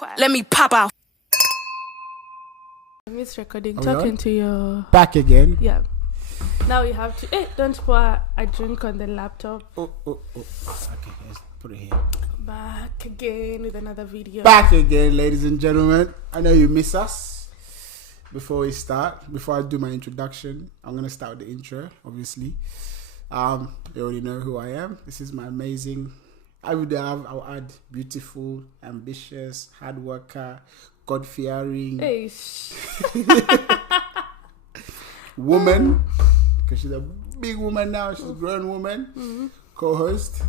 Let me pop out. I miss recording. Talking to your... Back again. Yeah. Now we have to... Hey, don't pour a drink on the laptop. Oh. Okay, let's put it here. Back again with another video. Back again, ladies and gentlemen. I know you miss us. Before I do my introduction, I'm going to start with the intro, obviously. You already know who I am. This is my amazing... I'll add beautiful, ambitious, hard worker, God-fearing woman, because she's a big woman now. She's a grown woman. Co-host,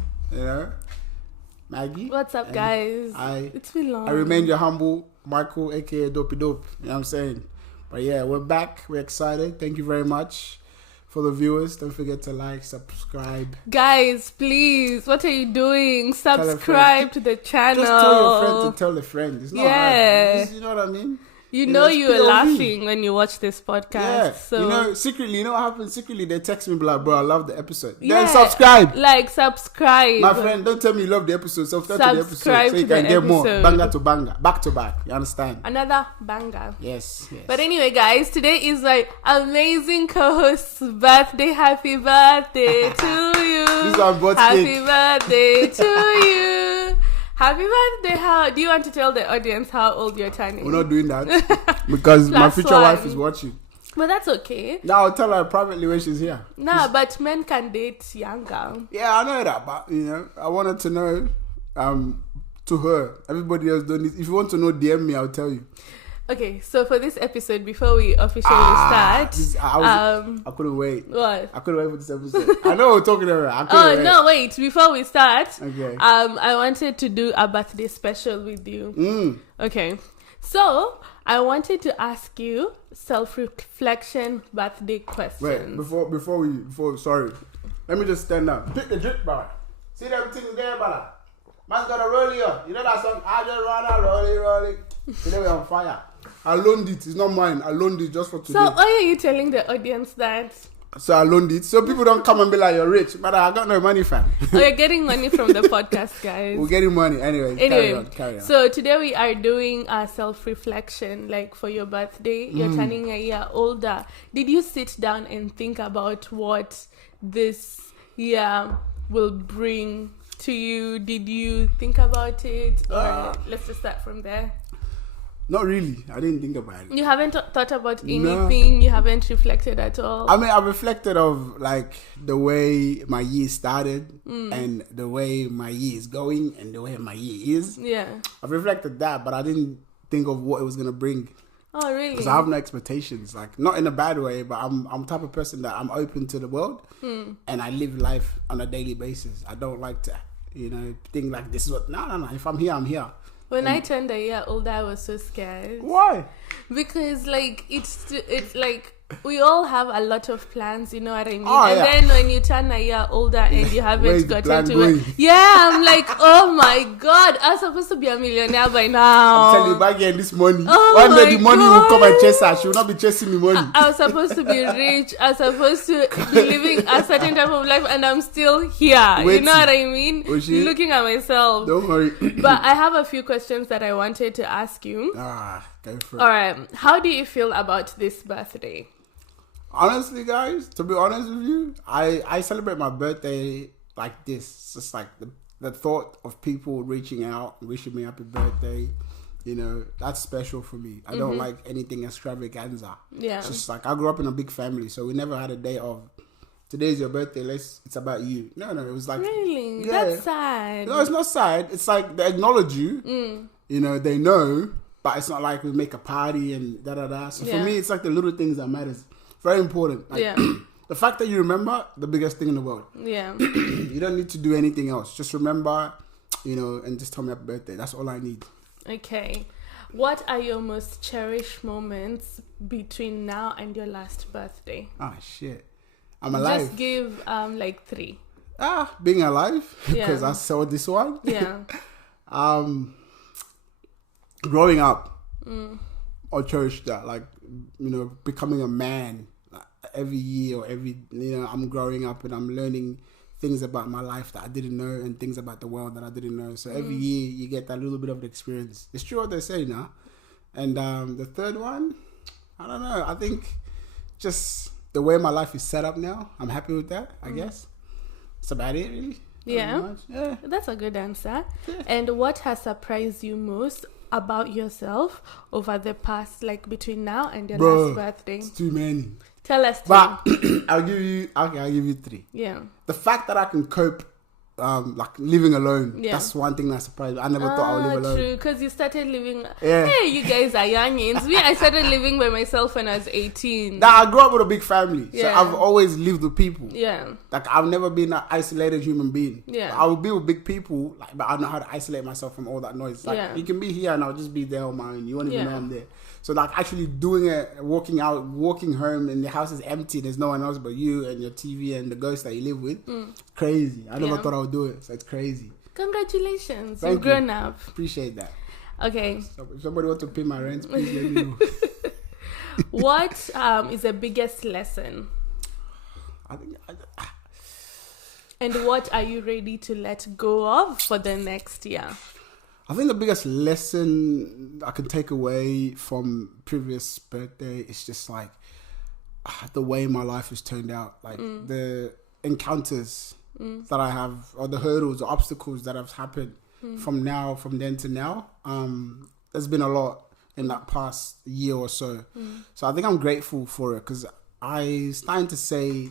Maggie. What's up, guys? It's been long. I remain your humble Michael, aka Dopey Dope. You know what I'm saying? But yeah, we're back. We're excited. Thank you very much. For the viewers, don't forget to like, subscribe. Guys, please, what are you doing? Subscribe to the channel. Just tell your friend to tell a friend. It's not hard. You know what I mean? You know you were laughing when you watch this podcast. Yeah. So Secretly, you know what happened? Secretly, they text me like, bro, I love the episode. Yeah. Then subscribe. Subscribe. My friend, don't tell me you love the episode. Subscribe to the episode so you can get more. Banger to banger. Back to back. You understand? Another banger. Yes. But anyway, guys, today is my amazing co-host's birthday. Happy birthday to you. This one bought Happy birthday to you. Happy birthday. How do you want to tell the audience how old you're turning? We're not doing that because my future wife is watching. But that's okay. Now I'll tell her privately when she's here. But men can date younger. Yeah, I know that, but I wanted to know to her. Everybody else don't need. If you want to know, DM me, I'll tell you. Okay, so for this episode, before we officially start, I couldn't wait. What? I couldn't wait for this episode. I know we're talking about it. No, wait. Before we start, okay. I wanted to do a birthday special with you. Okay, so I wanted to ask you self-reflection birthday questions. Wait, before sorry, let me just stand up. Pick the drip, brother. See everything there, brother. Man's gotta roll you. You know that song? I just wanna roll it. Today we're on fire. I loaned it. It's not mine. I loaned it just for today. So why are you telling the audience that? So I loaned it. So people don't come and be like, you're rich. But I got no money, fam. We're getting money from the podcast, guys. We're getting money. Anyway, carry on. So today we are doing a self-reflection. Like for your birthday, you're turning a year older. Did you sit down and think about what this year will bring to you? Did you think about it? Or let's just start from there. Not really. I didn't think about it. You haven't thought about anything? No. You haven't reflected at all? I mean, I reflected of like the way my year started and the way my year is going and the way my year is. Yeah. I've reflected that, but I didn't think of what it was going to bring. Oh, really? Because I have no expectations. Like, not in a bad way, but I'm the type of person that I'm open to the world and I live life on a daily basis. I don't like to, think like this is what... No. If I'm here, I'm here. When I turned a year older, I was so scared. Why? Because it's like we all have a lot of plans, you know what I mean? Then when you turn a year older and you haven't gotten to it, I'm like, oh my God, I'm supposed to be a millionaire by now. I'm telling you, back here, this money. One day the money will come and chase her. She will not be chasing me money. I was supposed to be rich. I was supposed to be living a certain type of life, and I'm still here. You know what I mean? Looking at myself. Don't worry. But I have a few questions that I wanted to ask you. Go for it. All right. How do you feel about this birthday? Honestly, guys, to be honest with you, I celebrate my birthday like this. It's just like the thought of people reaching out, wishing me happy birthday, that's special for me. I don't like anything extravaganza. Yeah. It's just like I grew up in a big family, so we never had a day of today's your birthday, it's about you. No, it was like... Really? Yeah. That's sad. No, it's not sad. It's like they acknowledge you, they know, but it's not like we make a party and da-da-da. So for me, it's like the little things that matters. Very important. Like, the fact that you remember, the biggest thing in the world. Yeah. You don't need to do anything else. Just remember, and just tell me happy birthday. That's all I need. Okay. What are your most cherished moments between now and your last birthday? Shit. I'm alive. Just give like 3. Being alive, because I saw this one. Yeah. Growing up, I cherish that. Like, becoming a man. Every year or I'm growing up and I'm learning things about my life that I didn't know and things about the world that I didn't know. So every year you get that little bit of the experience. It's true what they say now. And the third one, I don't know. I think just the way my life is set up now, I'm happy with that, I guess. That's about it, really. Yeah. Yeah. That's a good answer. Yeah. And what has surprised you most about yourself over the past, like between now and your last birthday? It's too many. Tell us. But I'll give you 3. Yeah. The fact that I can cope, like living alone. Yeah. That's one thing that surprised me. I never thought I would live alone. True, because you started living. Yeah. Hey, you guys are youngins. I started living by myself when I was 18. Now, I grew up with a big family, so Yeah. I've always lived with people. Yeah. Like I've never been an isolated human being. Yeah. I will be with big people, like, but I know how to isolate myself from all that noise. Like Yeah. you can be here and I'll just be there on my own. You won't even Yeah. know I'm there. So like actually doing it, walking out, walking home, and your house is empty. There's no one else but you and your TV and the ghost that you live with. Crazy. I never Yeah. thought I would do it. So it's crazy. Congratulations. Thank You've you. grown up. Appreciate that. Okay. So if somebody wants to pay my rent, please let me know. What is the biggest lesson? I think And what are you ready to let go of for the next year? I think the biggest lesson I can take away from previous birthday is just like the way my life has turned out. Like the encounters that I have, or the hurdles, or obstacles that have happened from then to now. There's been a lot in that past year or so. So I think I'm grateful for it, because I starting to say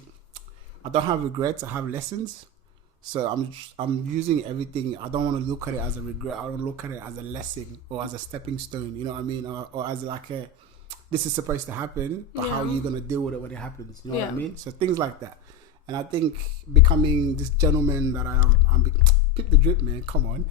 I don't have regrets, I have lessons. So I'm using everything. I don't want to look at it as a regret. I want to look at it as a lesson or as a stepping stone. You know what I mean? Or as like this is supposed to happen, but how are you gonna deal with it when it happens? You know what I mean? So things like that. And I think becoming this gentleman that I am, pick the drip, man. Come on.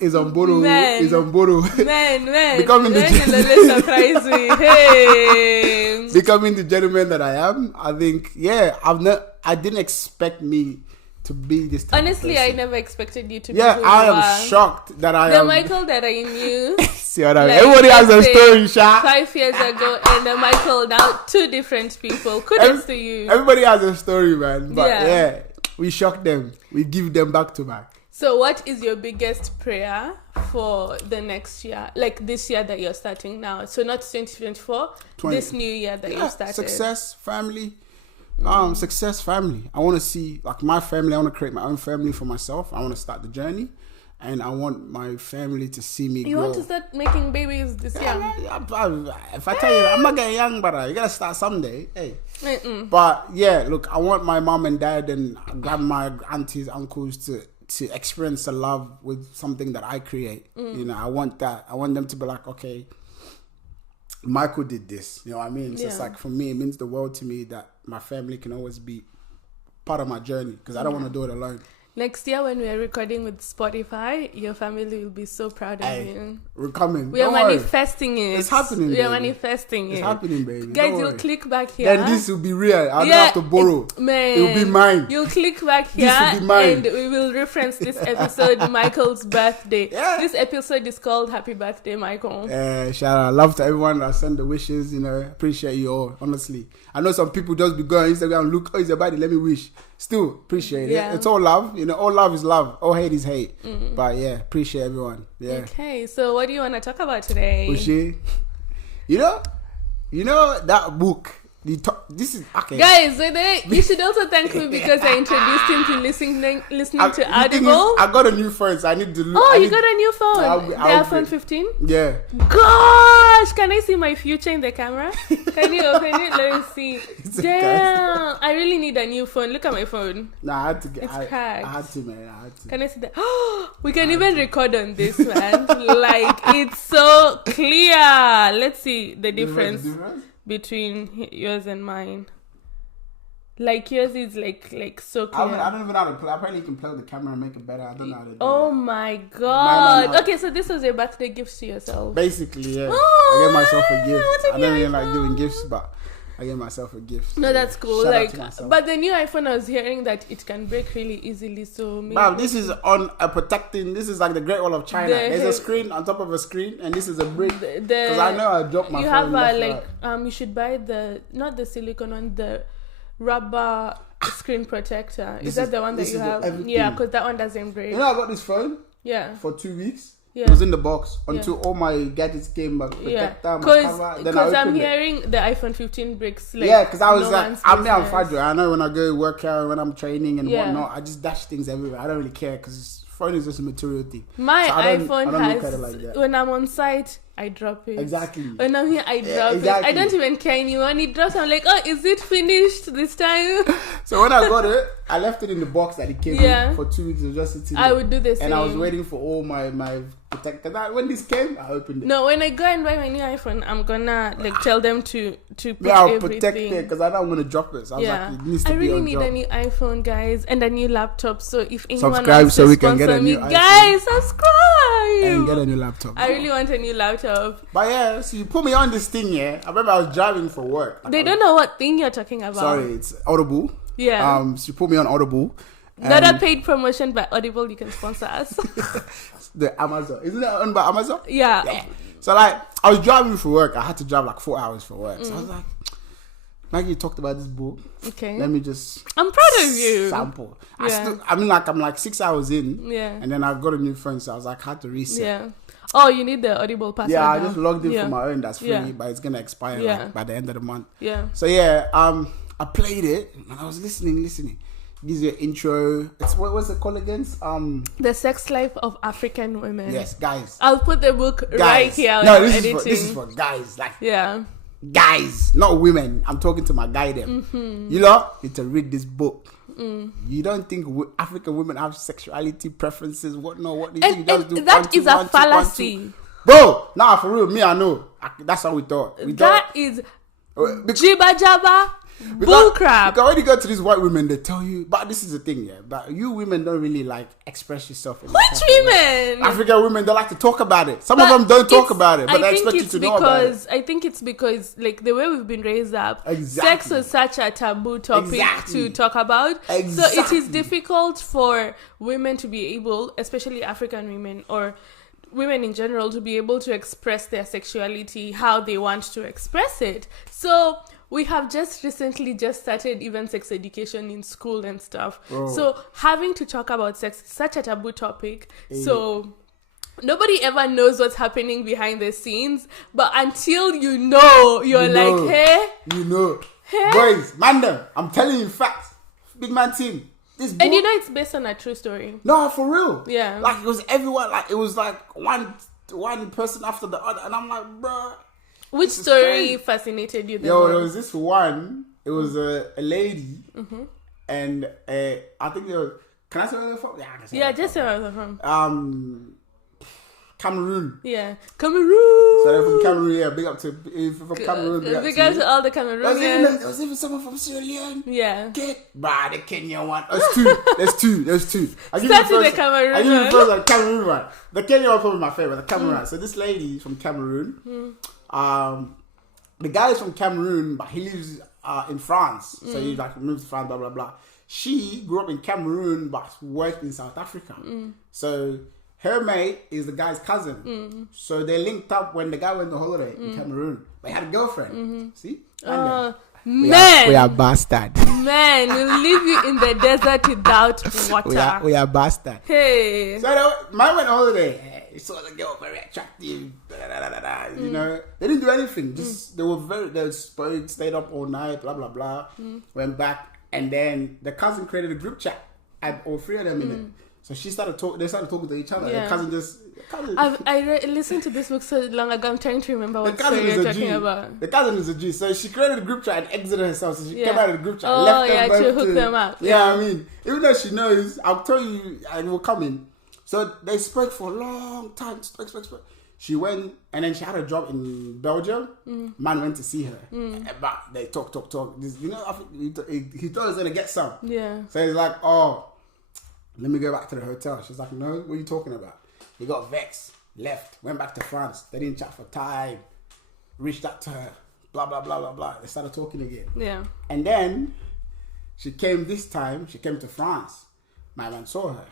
Is on Bodo. Is on Bodo. Man. Becoming surprise me. Hey. Becoming the gentleman that I am, I think, I didn't expect me to be this type Honestly, of person. I never expected you to be Yeah, who I you am are. shocked that I The am. Michael that I knew See what I mean? like, Everybody has a let's say story, Sha. 5 years ago, and the Michael now, 2 different people. Kudos to you. Everybody has a story, man. But Yeah. we shock them. We give them back to back. So what is your biggest prayer for the next year? Like this year that you're starting now. So not 2024, this new year that you started. Success, family. Success, family. I want to see, like, my family. I want to create my own family for myself. I want to start the journey. And I want my family to see me You grow. want to start making babies this year? If I tell you, I'm not getting young, but you got to start someday. Hey. Mm-mm. But, yeah, look, I want my mom and dad and grandma, aunties, uncles to experience the love with something that I create. You know, I want that. I want them to be like, okay, Michael did this. You know what I mean? So it's like, for me, it means the world to me that my family can always be part of my journey, because I don't want to do it alone. Next year when we are recording with Spotify, your family will be so proud of you. We're coming. We are Don't worry. manifesting it. It's happening, We are baby. manifesting it. It's happening, baby. Guys, Don't you'll worry. click back here. Then this will be real. I don't have to borrow. Man, It will be mine. You'll click back here This will be mine. and we will reference this episode, Michael's birthday. Yeah. This episode is called Happy Birthday, Michael. Shout out. Love to everyone that send the wishes. You know, appreciate you all, honestly. I know some people just be going on Instagram, look, oh, it's your birthday, let me wish. Still, appreciate it. Yeah. It's all love. You know, all love is love. All hate is hate. But yeah, appreciate everyone. Yeah. Okay, so what do you want to talk about today? Ushi. You know that book. This is okay. Guys, you should also thank me because I introduced him to listening to The thing Audible. is, I got a new phone, so I need to look. Oh, I you need- got a new phone? I'll The be- iPhone 15? Yeah. Gosh, can I see my future in the camera? Can you open it? Let me see. okay. Damn, I really need a new phone. Look at my phone. Nah, I had to get. It's I cracked. had to, man. I had to. Can I see that? We can even record on this, man. Like, it's so clear. Let's see the difference between yours and mine. Like, yours is like so clear. I don't even know how to play. Apparently, you can play with the camera and make it better. I don't know how to do Oh that. my god. No. Okay, so this was your birthday gift to yourself. Basically, yeah. Oh, I gave myself a gift. what's a I new don't even like iPhone? giving gifts, but I gave myself a gift. No, that's cool. Shout out Like, to myself. but the new iPhone, I was hearing that it can break really easily. So maybe Wow, this is on a protecting. This is like the Great Wall of China. There's a The- screen on top of a screen, and this is a brick. the Because I know I dropped my you phone. have left, like right. you should buy the not the silicone one, the rubber screen protector. Is that the one that you have? Everything. Yeah, because that one doesn't break. You know, I got this phone. Yeah. For 2 weeks. Yeah. It was in the box until all my gadgets came, my protector, my cover. Then because I'm hearing the iPhone 15 breaks. Like, yeah, because I was I'm business. fragile. I know when I go work out, when I'm training and whatnot, I just dash things everywhere. I don't really care because phone is just a material thing. My iPhone I don't has, look at it like that. when I'm on site, I drop it. Exactly. When I'm here, I drop it. I don't even care anymore. When it drops, I'm like, oh, is it finished this time? So when I got it, I left it in the box that it came in for 2 weeks. It was just sitting there. I would do the same. And I was waiting for all my protector. When this came, I opened it. No, when I go and buy my new iPhone, I'm gonna tell them to put I'll everything. protect it because I know I'm gonna drop it. So I was like, it needs to be really on need job. a new iPhone, guys, and a new laptop. So if anyone Subscribe wants so to we can get a sponsor new me, iPhone. guys, subscribe And get a new laptop. I really want a new laptop. But yeah, so you put me on this thing, yeah. I remember I was driving for work. They don't know what thing you're talking about. Sorry, it's Audible. Yeah. So you put me on Audible. Not a paid promotion by Audible. You can sponsor us. The Amazon. Isn't it owned by Amazon? Yeah. So like, I was driving for work. I had to drive like 4 hours for work. So I was like, Maggie, you talked about this book. Okay. Let me just... I'm proud of you. Sample. Yeah. I'm like 6 hours in. Yeah. And then I've got a new phone. So I was like, I had to reset. Yeah. Oh, you need the Audible password. Yeah, I now. just logged in for my own. That's free. Yeah. But it's going to expire like, by the end of the month. Yeah. So yeah, I played it and I was listening. Gives you an intro. It's what's it called again? The Sex Life of African Women. Yes, guys. I'll put the book Guys. right here. No, this is for guys. Like yeah. Guys, not women. I'm talking to my guy them. You know, need to read this book. You don't think African women have sexuality preferences? What do you think? That is a fallacy. Bro, nah, for real, me I know. That's how we thought. That is jibba jabba. Bullcrap. Because when you go to these white women, they tell you, but this is the thing, yeah. But you women don't really like express yourself. Which women? African women, they like to talk about it. Some of them don't talk about it, but they expect you to know about it. I think it's because, like, the way we've been raised up, sex is such a taboo topic to talk about. So it is difficult for women to be able, especially African women or women in general, to be able to express their sexuality how they want to express it. So we have just recently started even sex education in school and stuff. So having to talk about sex is such a taboo topic. So nobody ever knows what's happening behind the scenes. But until you know, you're like, hey. You know. Hey? Boys, man, I'm telling you facts. Big man team. This book, and you know it's based on a true story. No, for real. Yeah. Like it was everyone. Like it was like one person after the other. And I'm like, bruh. Which story fascinated you the most? There was this one. It was a lady, and I think there was. Can I say where they're from? Yeah, I can say. Yeah, just say where they're from. Cameroon. Yeah, Cameroon. So they're from Cameroon. Yeah, big up to from Cameroon. Big up to all the Cameroonians. There was even someone from Sierra Leone. Yeah. The Kenyan one. There's two. I give Start you with the Cameroon. I give you first the Cameroon one. The Kenyan one probably my favorite. The Cameroon one. So this lady is from Cameroon. The guy is from Cameroon, but he lives in France. So he like moved to France, blah blah blah. She grew up in Cameroon, but worked in South Africa. So her mate is the guy's cousin. So they linked up when the guy went on holiday in Cameroon. But he had a girlfriend. See? Man, we are bastard. Man, we'll leave you in the desert without water. We are bastard. Hey. So mine went on holiday. He saw the girl very attractive. You know, they didn't do anything. Just they stayed up all night. Blah blah blah. Went back, and then the cousin created a group chat. Had all three of them in it. So she started talking. They started talking to each other. Yeah. The cousin just. I listened to this book so long ago. I'm trying to remember what story you're talking about. The cousin is a G. So she created a group chat and exited herself. So she came out of the group chat. And left them to hook them up. Yeah, I mean, even though she knows, I'll tell you, it will come in. So they spoke for a long time. Spoke. She went, and then she had a job in Belgium. Man went to see her. But they talk. You know, he thought he was going to get some. Yeah. So he's like, let me go back to the hotel. She's like, no, what are you talking about? He got vexed, left, went back to France. They didn't chat for time. Reached out to her, blah, blah, blah, blah, blah. They started talking again. Yeah. And then she came to France. My man saw her,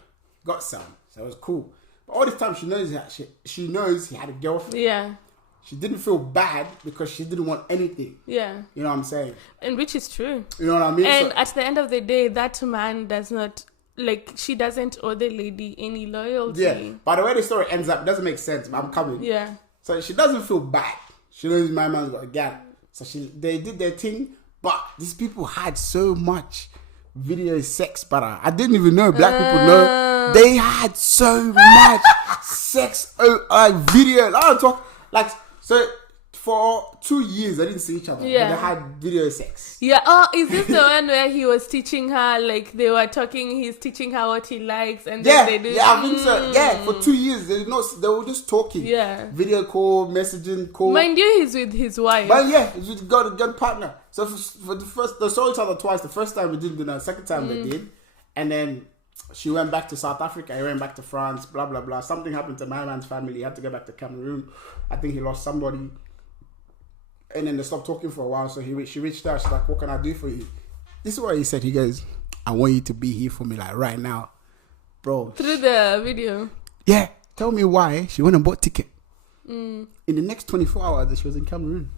got some. So it was cool. But all this time she knows he had a girlfriend. Yeah. she didn't feel bad because she didn't want anything. Yeah. You know what I'm saying? And which is true. You know what I mean? And at the end of the day, that man does not, like, she doesn't owe the lady any loyalty. Yeah. By the way the story ends up, doesn't make sense, but I'm coming. Yeah. So she doesn't feel bad. She knows my man's got a gal. So they did their thing, but these people had so much video sex, but I didn't even know. Black people know. They had so much sex video. I don't talk, like, so for 2 years they didn't see each other. Yeah. But they had video sex. Yeah. Oh, is this the one where he was teaching her, like, they were talking, he's teaching her what he likes, and then they do... Yeah, I think so. Yeah, for 2 years they were just talking. Yeah. Video call, messaging call. Mind you, he's with his wife. But yeah, he's with a good partner. So for the first, they saw each other twice. The first time we didn't do that. The second time they did. And then she went back to South Africa. He went back to France, blah, blah, blah. Something happened to my man's family. He had to go back to Cameroon. I think he lost somebody. And then they stopped talking for a while. So she reached out. She's like, what can I do for you? This is what he said. He goes, I want you to be here for me, like, right now. Bro. Through the video. Yeah. Tell me why she went and bought ticket. In the next 24 hours, she was in Cameroon.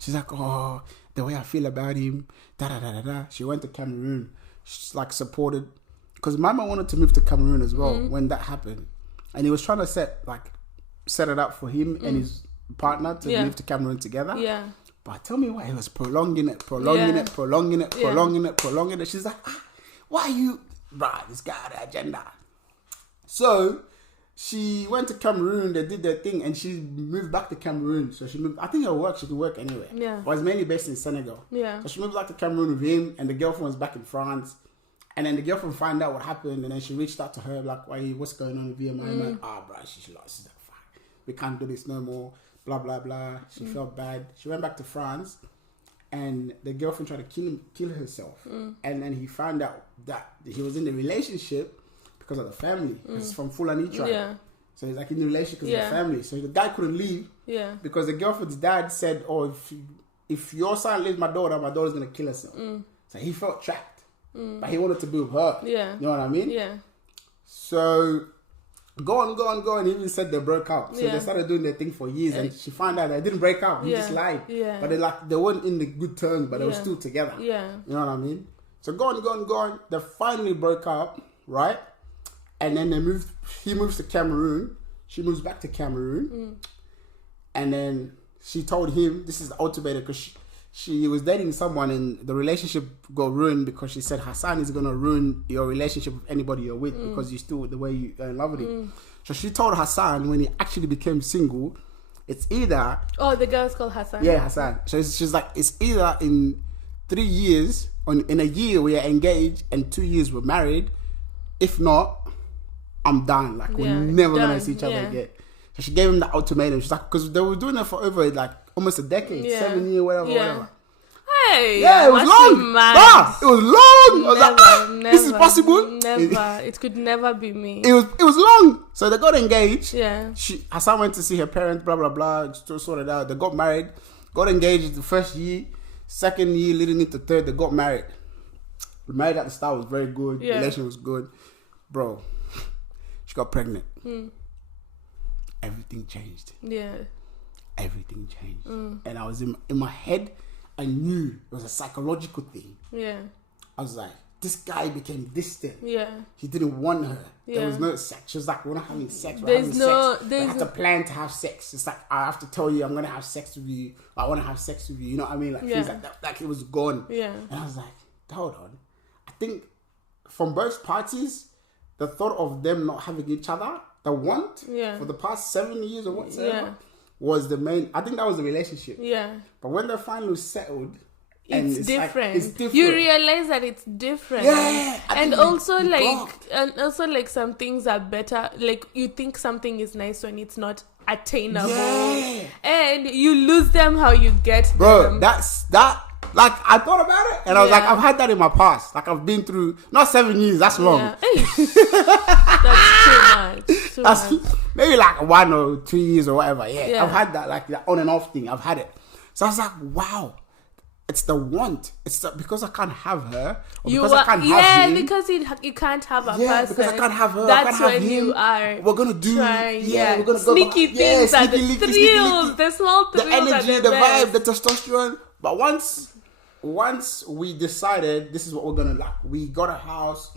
She's like, oh, the way I feel about him, da-da-da-da-da. She went to Cameroon. She's like supported. Because Mama wanted to move to Cameroon as well when that happened. And he was trying to set it up for him and his partner to move to Cameroon together. Yeah. But tell me why he was prolonging it. She's like, why are you... Bruh, this guy had an agenda. So... she went to Cameroon, they did their thing, and she moved back to Cameroon. So she moved, I think she could work anywhere. Yeah. But it's mainly based in Senegal. Yeah. So she moved back to Cameroon with him, and the girlfriend was back in France. And then the girlfriend found out what happened, and then she reached out to her, like, what's going on with you? And I'm like, bro, she's like, fine. We can't do this no more, blah, blah, blah. She felt bad. She went back to France, and the girlfriend tried to kill herself. And then he found out that he was in the relationship because of the family. It's from Fulani tribe. Yeah. So he's like in the relationship because of the family. So the guy couldn't leave. Yeah. Because the girlfriend's dad said, oh, if your son leaves my daughter's going to kill herself. So he felt trapped. But he wanted to be with her. Yeah. You know what I mean? Yeah. So go on. He even said they broke up. So they started doing their thing for years. And she found out they didn't break up. He just lied. Yeah. But they weren't in the good terms, but they were still together. Yeah. You know what I mean? So go on. They finally broke up, right? And then he moves to Cameroon. She moves back to Cameroon. And then she told him, this is the ultimatum, because she was dating someone and the relationship got ruined because she said Hassan is going to ruin your relationship with anybody you're with because you still, the way you're in love with him. So she told Hassan when he actually became single, it's either... Oh, the girl's called Hassan. Yeah, Hassan. So she's like, it's either in 3 years, in a year we are engaged and 2 years we're married. If not, I'm done. Like, we're never going to see each other again. So she gave him the ultimatum. She's like, because they were doing it for over like almost a decade, 7 years, whatever. Hey, yeah, it was long. It was long. I was like, this is possible. Never. It could never be me. It was long. So they got engaged. Yeah. Hassan went to see her parents, blah, blah, blah, still sorted out. They got married, got engaged the first year, second year, leading into third, they got married. The marriage at the start was very good. The relation was good. Bro, she got pregnant. Everything changed. Yeah. Everything changed. And I was in my head, I knew it was a psychological thing. Yeah. I was like, this guy became distant. Yeah. He didn't want her. Yeah. There was no sex. She was like, we're not having sex. We're having sex. We have to plan to have sex. It's like, I have to tell you, I'm going to have sex with you. I want to have sex with you. You know what I mean? Like, things like that. Like, it was gone. Yeah. And I was like, hold on. I think from both parties, the thought of them not having each other, the want for the past 7 years or whatsoever, was the main. I think that was the relationship. Yeah. But when they finally settled, it's different. Like, it's different. You realize that it's different. Yeah. And also like some things are better. Like, you think something is nice when it's not attainable. Yeah. And you lose them how you get them. Bro, that's that. Like, I thought about it, and I was like, I've had that in my past. Like, I've been through, not 7 years, that's long. Yeah. That's too much. Maybe like 1 or 2 years or whatever. Yeah. I've had that, like, that on and off thing. I've had it. So I was like, wow. It's the want. It's because I can't have her. Or because I can't have him. Because you can't have a Yeah, person. because I can't have her. That's I can't have when him. you are. We're gonna do. We're gonna go. Sneaky things, sneaky, the leaky, thrills, the small the thrills, energy, are the best. vibe, the testosterone. But once we decided this is what we're gonna like, we got a house,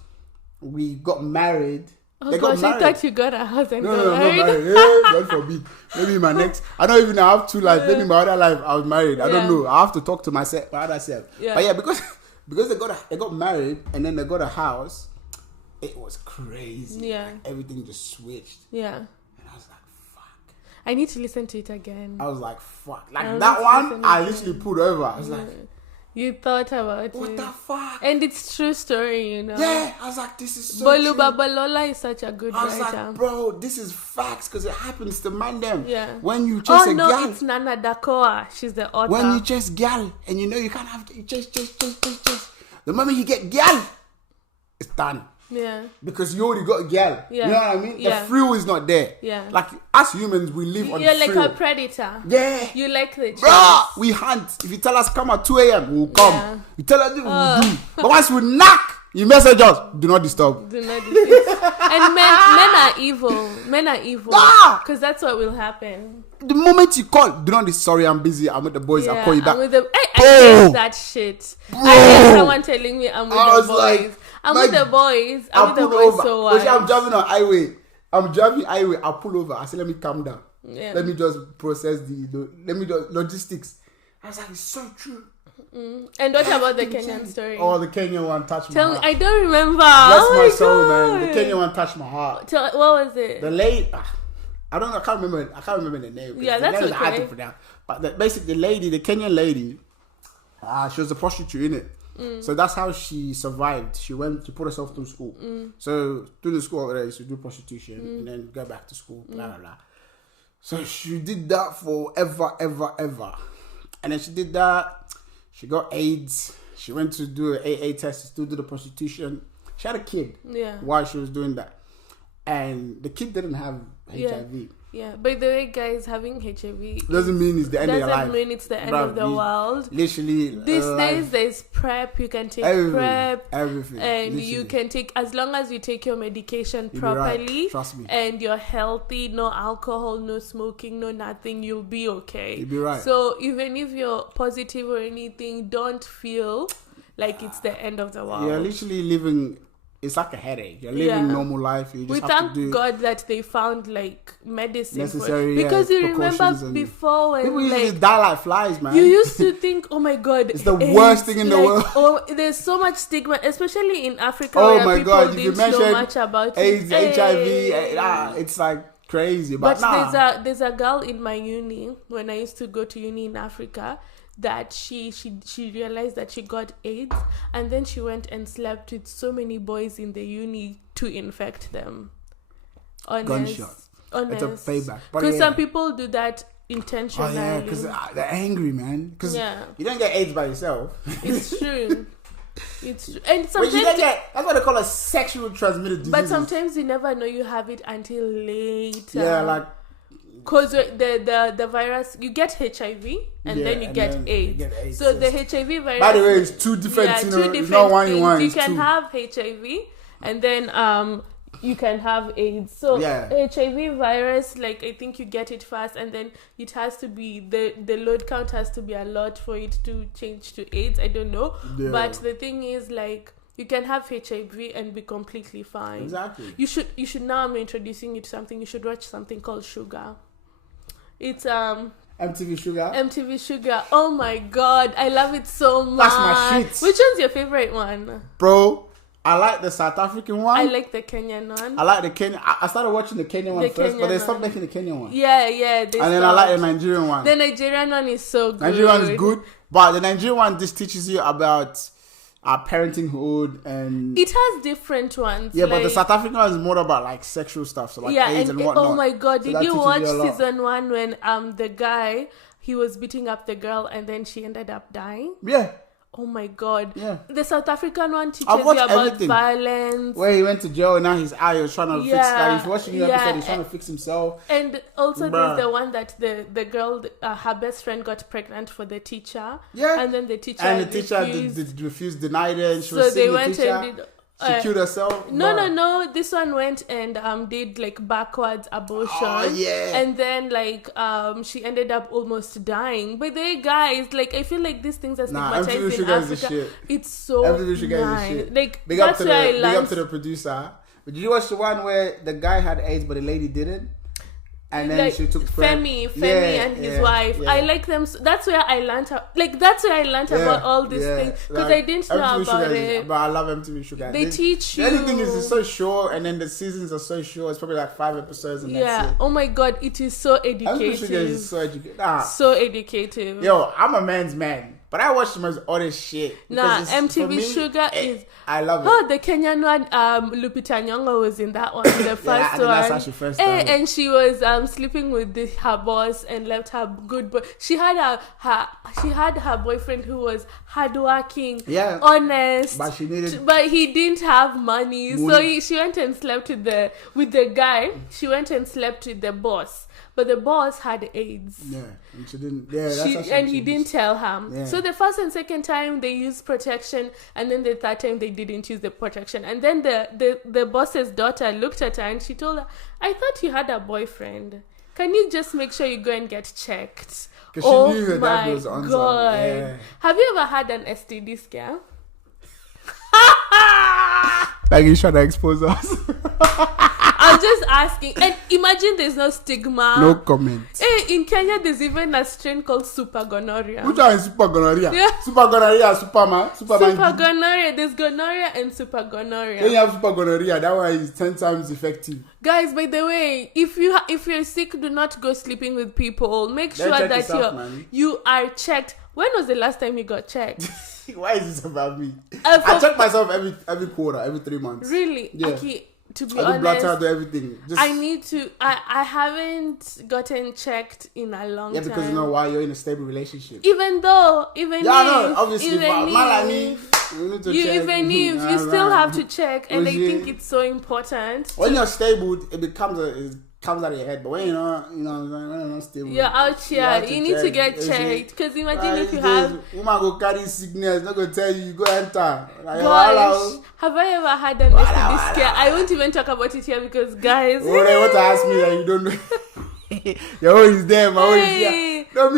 we got married. Oh they gosh, got married. I thought you got a house and got No, I'm married. not married. Hey, God forbid. Maybe my next. I don't even know. I have two lives. Maybe my other life I was married. I don't know. I have to talk to myself, my other self. Yeah. But yeah, because they got married and then they got a house. It was crazy. Yeah. Like, everything just switched. Yeah. And I was like, fuck. I need to listen to it again. I was like, fuck. Like I that was one, listening I to literally pulled over. I was like, You thought about what it. the fuck? And it's true story, you know. Yeah. I was like, this is so Bolu true. Babalola is such a good I was writer. like, bro, this is facts because it happens to man them. Yeah. When you chase a no, girl. it's Nana Darkoa. She's the author. When you chase gal and you know you can't have chase. The moment you get gal, it's done. Yeah. Because you already got a gal. Yeah. You know what I mean? Yeah. The thrill is not there. Yeah. Like us humans, we live on You're like thrill. a predator. Yeah. You like the chase. Bro, we hunt. If you tell us come at 2 a.m., we'll come. Yeah. You tell us we'll do. But once we knock, you message us. Do not disturb. Do not do this. And men are evil. Men are evil. Ah! Because that's what will happen. The moment you call, do not sorry, I'm busy. I'm with the boys. I'll call you back. I'm with the, I hate that shit. I hate someone telling me I'm with I the was boys. like, I'm with the boys. I'm with the boys so Because I'm wide. driving on highway. I pull over. I say, let me calm down. Yeah. Let me just process let me do logistics. I was like, it's so true. And what about the Kenyan story? Oh, the Kenyan one touched my Tell me, heart. I don't remember. Bless Oh my my soul, God. man. The Kenyan one touched my heart. What was it? The lady, I can't remember the name. Yeah, the that's name is hard to okay. pronounce. But basically, the Kenyan lady, she was a prostitute, innit? So that's how she survived. She put herself through school. So through the school already, she do prostitution and then go back to school, blah blah blah. So she did that for ever. And then she did that. She got AIDS. She went to do an AA test to do the prostitution. She had a kid while she was doing that. And the kid didn't have HIV. Yeah, by the way, guys, having HIV Doesn't mean it's the end of your life. doesn't mean it's the end of the world. Literally. These days, there's PrEP. You can take PrEP. Everything. And literally. you can take, as long as you take your medication You'll be right. properly. Trust me. And you're healthy, no alcohol, no smoking, no nothing, you'll be okay. You'll be right. So even if you're positive or anything, don't feel like it's the end of the world. You're literally living. It's like a headache. You're living normal life. You just We have to do thank God that they found like medicine necessary. because you remember precautions before when people used to like die like flies, man. you used to think, oh my God, It's the worst thing in the world. Oh, there's so much stigma, especially in Africa. Oh where my people God! If you didn't know mention much about AIDS, it. HIV, it's like crazy. But nah. there's a girl in my uni when I used to go to uni in Africa that she realized that she got AIDS and then she went and slept with so many boys in the uni to infect them. Honest. It's a payback. Because some people do that intentionally. Oh yeah, because they're angry, man. Because you don't get AIDS by yourself. It's true. It's true. And But sometimes you don't get. That's what they call a sexual transmitted disease. but sometimes you never know you have it until later. Yeah, like. Because the virus, you get HIV and then you get AIDS. So the HIV virus. By the way, it's two different things. It's not one in one. You can have HIV and then you can have AIDS. So HIV virus, like I think you get it fast and then it has to be the load count has to be a lot for it to change to AIDS. I don't know. Yeah. But the thing is, like, you can have HIV and be completely fine. Exactly. You should now, I'm introducing you to something. You should watch something called Sugar. It's MTV Sugar. MTV Sugar. Oh my God, I love it so much. That's my shit. Which one's your favorite one? Bro, I like the South African one. I like the Kenyan one. I like the Kenyan. I started watching the Kenyan one first, but they stopped making the Kenyan one. Yeah. And then I like the Nigerian one. The Nigerian one is so good. Nigerian one is good, but the Nigerian one just teaches you about parentinghood and it has different ones. Yeah, but the South African one is more about like sexual stuff, so like AIDS and whatnot. Oh my God, so did you watch season 1 when the guy he was beating up the girl and then she ended up dying? Yeah. Oh my God. Yeah. The South African one teaches I've you watched about everything. violence. Where he went to jail and now he's out. He was trying to fix. Like, he's watching the episode. He's trying to fix himself. And also, Bruh. there's the one that the girl, her best friend, got pregnant for the teacher. Yeah. And then the teacher refused, denied her, and she so was they seeing the went teacher. and did. She killed herself. No. This one went and did like backwards abortion. Oh, yeah. And then like she ended up almost dying. But they guys, like I feel like these things are stigmatized in Africa. It's so nice. Like big that's up where I big learned. up to the producer. But did you watch the one where the guy had AIDS but the lady didn't? And then like she took Femi and his wife. I like them. That's where I learned about all these things because I didn't know about it. But I love MTV Sugar. They teach you. The only thing is it's so short, and then the seasons are so short. It's probably like 5 episodes, and that's it. Oh my God, it is so educative. MTV Sugar is so educative. So educative. Yo, I'm a man's man. But I watch the most oddest shit. MTV Sugar is... I love it. Oh, the Kenyan one, Lupita Nyong'o was in that one, the first one. That's how she first started. And she was sleeping with her boss and left her good boy. She had her boyfriend who was hardworking, honest, but he didn't have money. So she went and slept with the guy. She went and slept with the boss. But the boss had AIDS. Yeah, and she didn't. Yeah, he didn't tell her. Yeah. So the first and second time they used protection, and then the third time they didn't use the protection. And then the boss's daughter looked at her and she told her, "I thought you had a boyfriend. Can you just make sure you go and get checked?" Because she knew her dad was on God. Yeah. Have you ever had an STD scare? Like you trying to expose us. I'm just asking. And imagine there's no stigma. No comment. Hey, in Kenya, there's even a strain called super gonorrhea. Which one is super gonorrhea? Yeah. Super gonorrhea, Superman. Super gonorrhea. There's gonorrhea and super gonorrhea. When you have super gonorrhea, that one is 10 times effective. Guys, by the way, if you're sick, do not go sleeping with people. Make sure that you are checked. When was the last time you got checked? Why is this about me? I check myself every quarter, every 3 months. Really? Yeah. Okay, to be I do blood honest, test, do everything. I need to. I haven't gotten checked in a long time. Yeah, because you know why, you're in a stable relationship. Even if, obviously, but man like me, you need to check. Even if you still have to check, and I think it's so important. When you're stable, it comes out of your head, but when when you're not stable, you're out here, you need to get checked. Because imagine if you have woman go carry sickness, not gonna tell you go enter. Like, gosh, have I ever had an STD scare? I won't even talk about it here because guys, they want to ask me that you don't know. Your own is there, my own is here. No,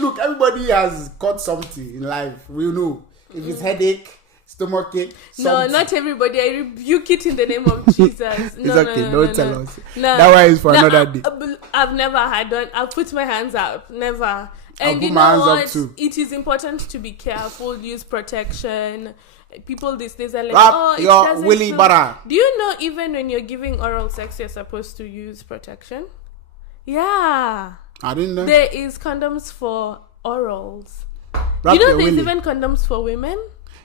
look, everybody has caught something in life. We know if it's headache, stomach ache. No, not everybody. I rebuke it in the name of Jesus. No, it's okay. Don't tell us. No. That one is for another day. I've never had one. I'll put my hands up. Never. And you know what? It is important to be careful. Use protection. People these days are like, wrap your willy butter. Do you know even when you're giving oral sex, you're supposed to use protection? Yeah. I didn't know. There is condoms for orals. You know there's even condoms for women?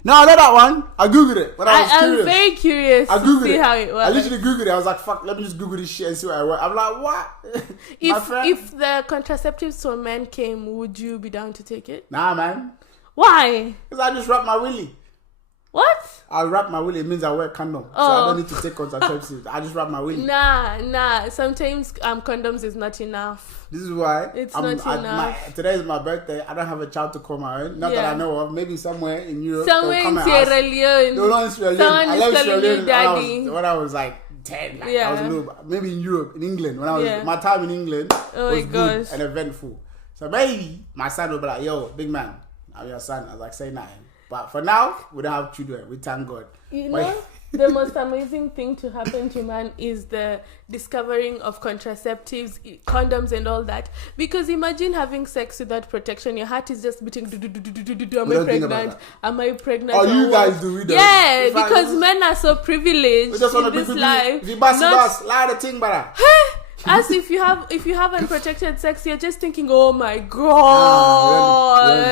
No, I know that one. I googled it, but I'm very curious to see how it works. I literally googled it. I was like, "Fuck, let me just Google this shit and see what I work." I'm like, "What?" If the contraceptives for men came, would you be down to take it? Nah, man. Why? Because I just wrap my willy. What? I wrap my willy. It means I wear condom, so I don't need to take contraceptives. I just wrap my willy. Nah. Sometimes condoms is not enough. This is why it's not enough. Today is my birthday. I don't have a child to call my own. Not that I know of. Maybe somewhere in Europe. Somewhere in Sierra Leone. No, not in Sierra Leone. Someone is calling you daddy. When I was like 10, I was a little. Maybe in Europe, in England. When I was my time in England was good and eventful. So maybe my son would be like, "Yo, big man, I'm your son." I was like, "Say nothing." But for now, we don't have children. We thank God. You know, the most amazing thing to happen to man is the discovering of contraceptives, condoms and all that. Because imagine having sex without protection. Your heart is just beating. Am I pregnant? Am I pregnant? Oh, you guys do it. Yeah, because men are so privileged in this life. If you bust, lie the thing, brother. As if you have unprotected sex, you're just thinking, oh my God,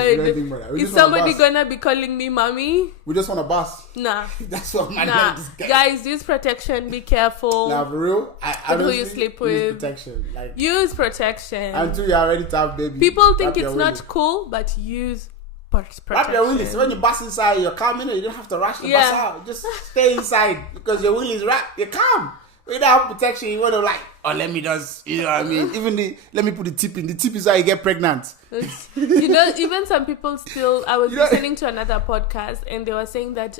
is somebody gonna be calling me mommy? We just want to bust. Nah. That's what my name is. Guys, use protection. Be careful. Nah, for real. I who you sleep with. Use protection. Use protection. Until you're ready to have baby. People think it's not cool, but use Wrap your willies. When you bust inside, you're calm. You don't have to rush to bust out. Just stay inside because your willies wrapped. You're calm. Without protection, you want to let me just, you know what I mean? Even let me put the tip in. The tip is how you get pregnant. Even some people still, I was listening to another podcast and they were saying that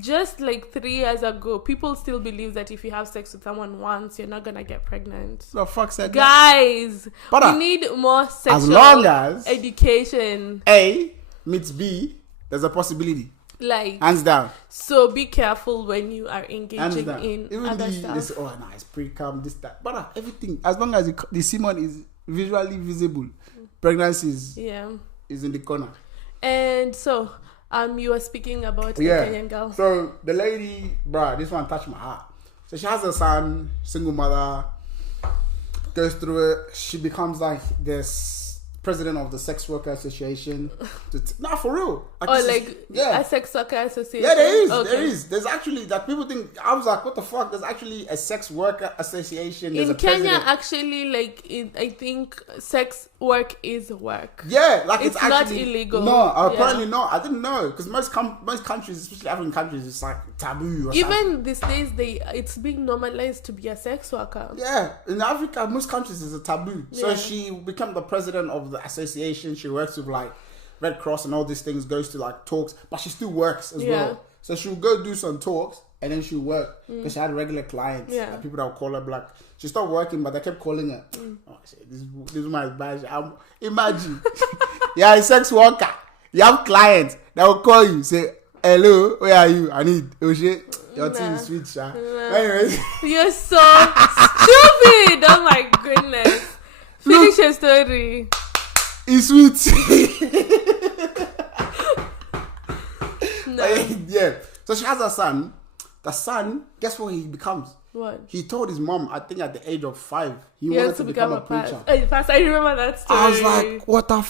just like 3 years ago, people still believe that if you have sex with someone once, you're not going to get pregnant. The fuck said Guys, we need more sexual as long as education. A meets B, there's a possibility. Hands down. So be careful when you are engaging in even other stuff. They say, it's pre-cum, this, that. But everything, as long as the semen is visually visible, pregnancy is in the corner. And so, you were speaking about the Kenyan girl. So the lady, this one touched my heart. So she has a son, single mother, goes through it. She becomes like this president of the sex worker association. Not for real. A sex worker association. Yeah, there is. Okay. There is. There's actually that people think. I was like, what the fuck? There's actually a sex worker association. There's in Kenya, actually, I think sex work is work. Yeah, it's actually not illegal. No, apparently not. I didn't know because most countries, especially African countries, it's like taboo. Even these days, it's being normalized to be a sex worker. Yeah, in Africa, most countries is a taboo. So she became the president of the association. She works with Red Cross and all these things, goes to talks, but she still works as well. So she'll go do some talks and then she'll work because she had regular clients, people that would call her she stopped working, but they kept calling her. This woman is bad. Imagine, you're a sex worker, you have clients that will call you, say, hello, where are you? I need your team is sweet, Sha. Anyways, you're so stupid. Oh my goodness. Finish your story. It's sweet. No. Yeah. So she has a son. The son, guess what he becomes? What? He told his mom, I think at the age of 5, he wanted to become a preacher. Pastor. I remember that story. I was like, what the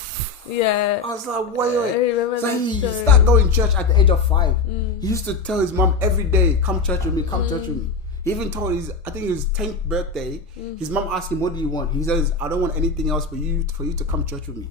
Yeah. I was like, wait. I remember so that he story. started going to church at the age of 5. He used to tell his mom every day, come church with me, come church with me. He even told I think his 10th birthday, his mom asked him, what do you want? He says, I don't want anything else for you to come church with me.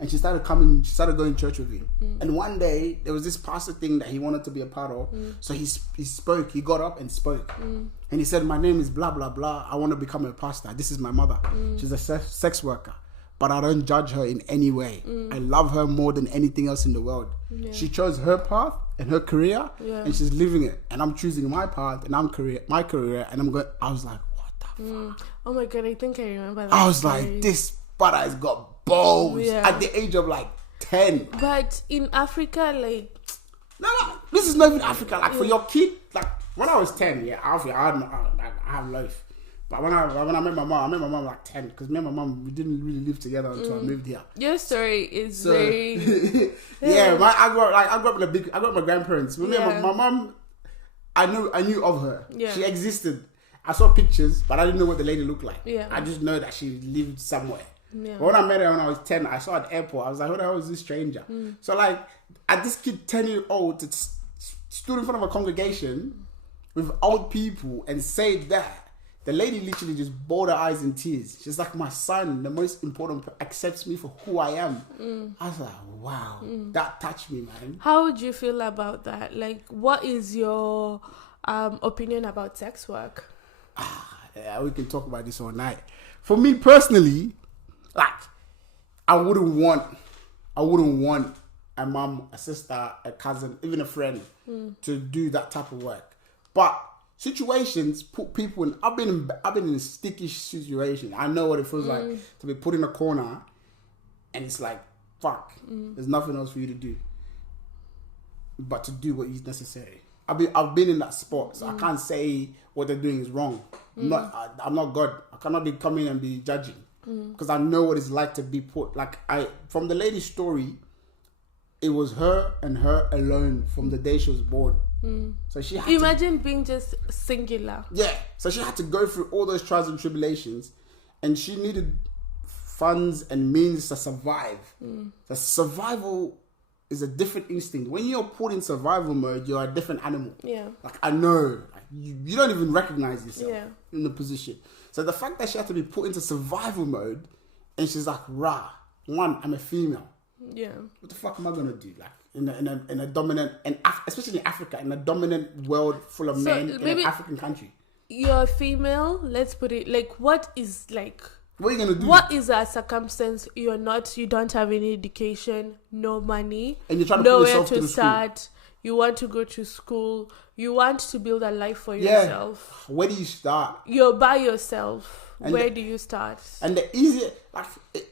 And she started going to church with him. And one day, there was this pastor thing that he wanted to be a part of. So he spoke, he got up and spoke. And he said, my name is blah, blah, blah. I want to become a pastor. This is my mother. She's a sex worker. But I don't judge her in any way. I love her more than anything else in the world. She chose her path and her career, and she's living it. And I'm choosing my path and my career, and I'm going. I was like, what the fuck? Oh my god, I think I remember that. I was like, this butter has got balls at the age of 10. But in Africa, no, this is not even Africa. For your kid, when I was 10, I have life. But when I met my mom 10 because me and my mom, we didn't really live together until I moved here. Your story is very I grew up with my grandparents. Me and my mom, I knew of her. Yeah. She existed. I saw pictures, but I didn't know what the lady looked like. Yeah. I just know that she lived somewhere. Yeah. But when I met her when I was 10, I saw her at the airport. I was like, who the hell is this stranger? So at this kid 10 years old stood in front of a congregation with old people and said that. The lady literally just bawled her eyes in tears. She's like, my son, the most important, accepts me for who I am. I was like, wow, that touched me, man. How would you feel about that? What is your opinion about sex work? We can talk about this all night. For me personally, I wouldn't want a mom, a sister, a cousin, even a friend to do that type of work. But situations put people in. I've been in a sticky situation. I know what it feels like to be put in a corner, and it's like, fuck. There's nothing else for you to do, but to do what is necessary. I've been in that spot, so I can't say what they're doing is wrong. I'm not God. I cannot be coming and be judging because I know what it's like to be put. From the lady's story, it was her and her alone from the day she was born. So she had imagine being just singular. Yeah. So she had to go through all those trials and tribulations, and she needed funds and means to survive. The survival is a different instinct. When you're put in survival mode, you're a different animal. Yeah. I know. You don't even recognize yourself in the position. So the fact that she had to be put into survival mode, and she's like, one, I'm a female. Yeah. What the fuck am I gonna do? Like in a dominant, and especially in Africa, in a dominant world full of men in an African country. You're female. Let's put it like, what is like. What are you gonna do? What is a circumstance? You don't have any education, no money, and you're trying to nowhere put yourself to start. School. You want to go to school. You want to build a life for yourself. Where do you start? You're by yourself. And where do you start? And the easier, like,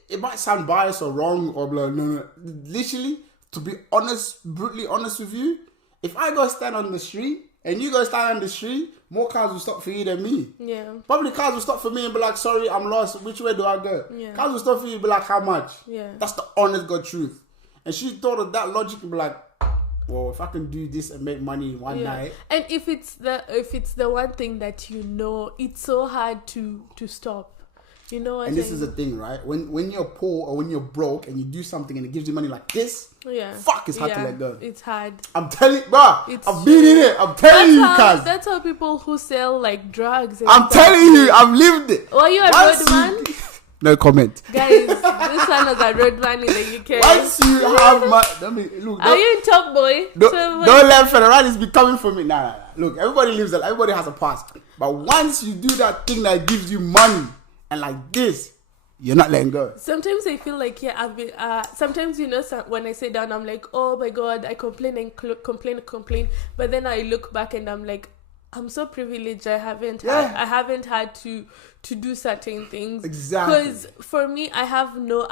it might sound biased or wrong or blah, no. Literally, to be honest, brutally honest with you, if I go stand on the street and you go stand on the street, more cars will stop for you than me. Yeah. Probably cars will stop for me and be like, sorry, I'm lost. Which way do I go? Yeah. Cars will stop for you and be like, how much? Yeah. That's the honest God truth. And she thought of that logic and be like, well, if I can do this and make money in one night. And if it's the one thing that you know, it's so hard to stop. You know what? And this is the thing, right? When you're poor or when you're broke and you do something and it gives you money like this, fuck, it's hard to let go. It's hard. I'm telling you, bro. I've been in it. I'm telling you, cuz. That's how people who sell like drugs. I'm telling you, I've lived it. Were you a roadman? No comment. Guys, this one was a roadman in the UK. Once you have my... look, are you in Top Boy? Don't let Ferraris be coming for me. Nah. Look, everybody has a past. But once you do that thing that gives you money, and like this, you're not letting go. Sometimes I feel like, I've been, sometimes, when I sit down, I'm like, oh my God, I complain and complain. But then I look back and I'm like, I'm so privileged. I haven't had to do certain things. Exactly. Because for me, I have no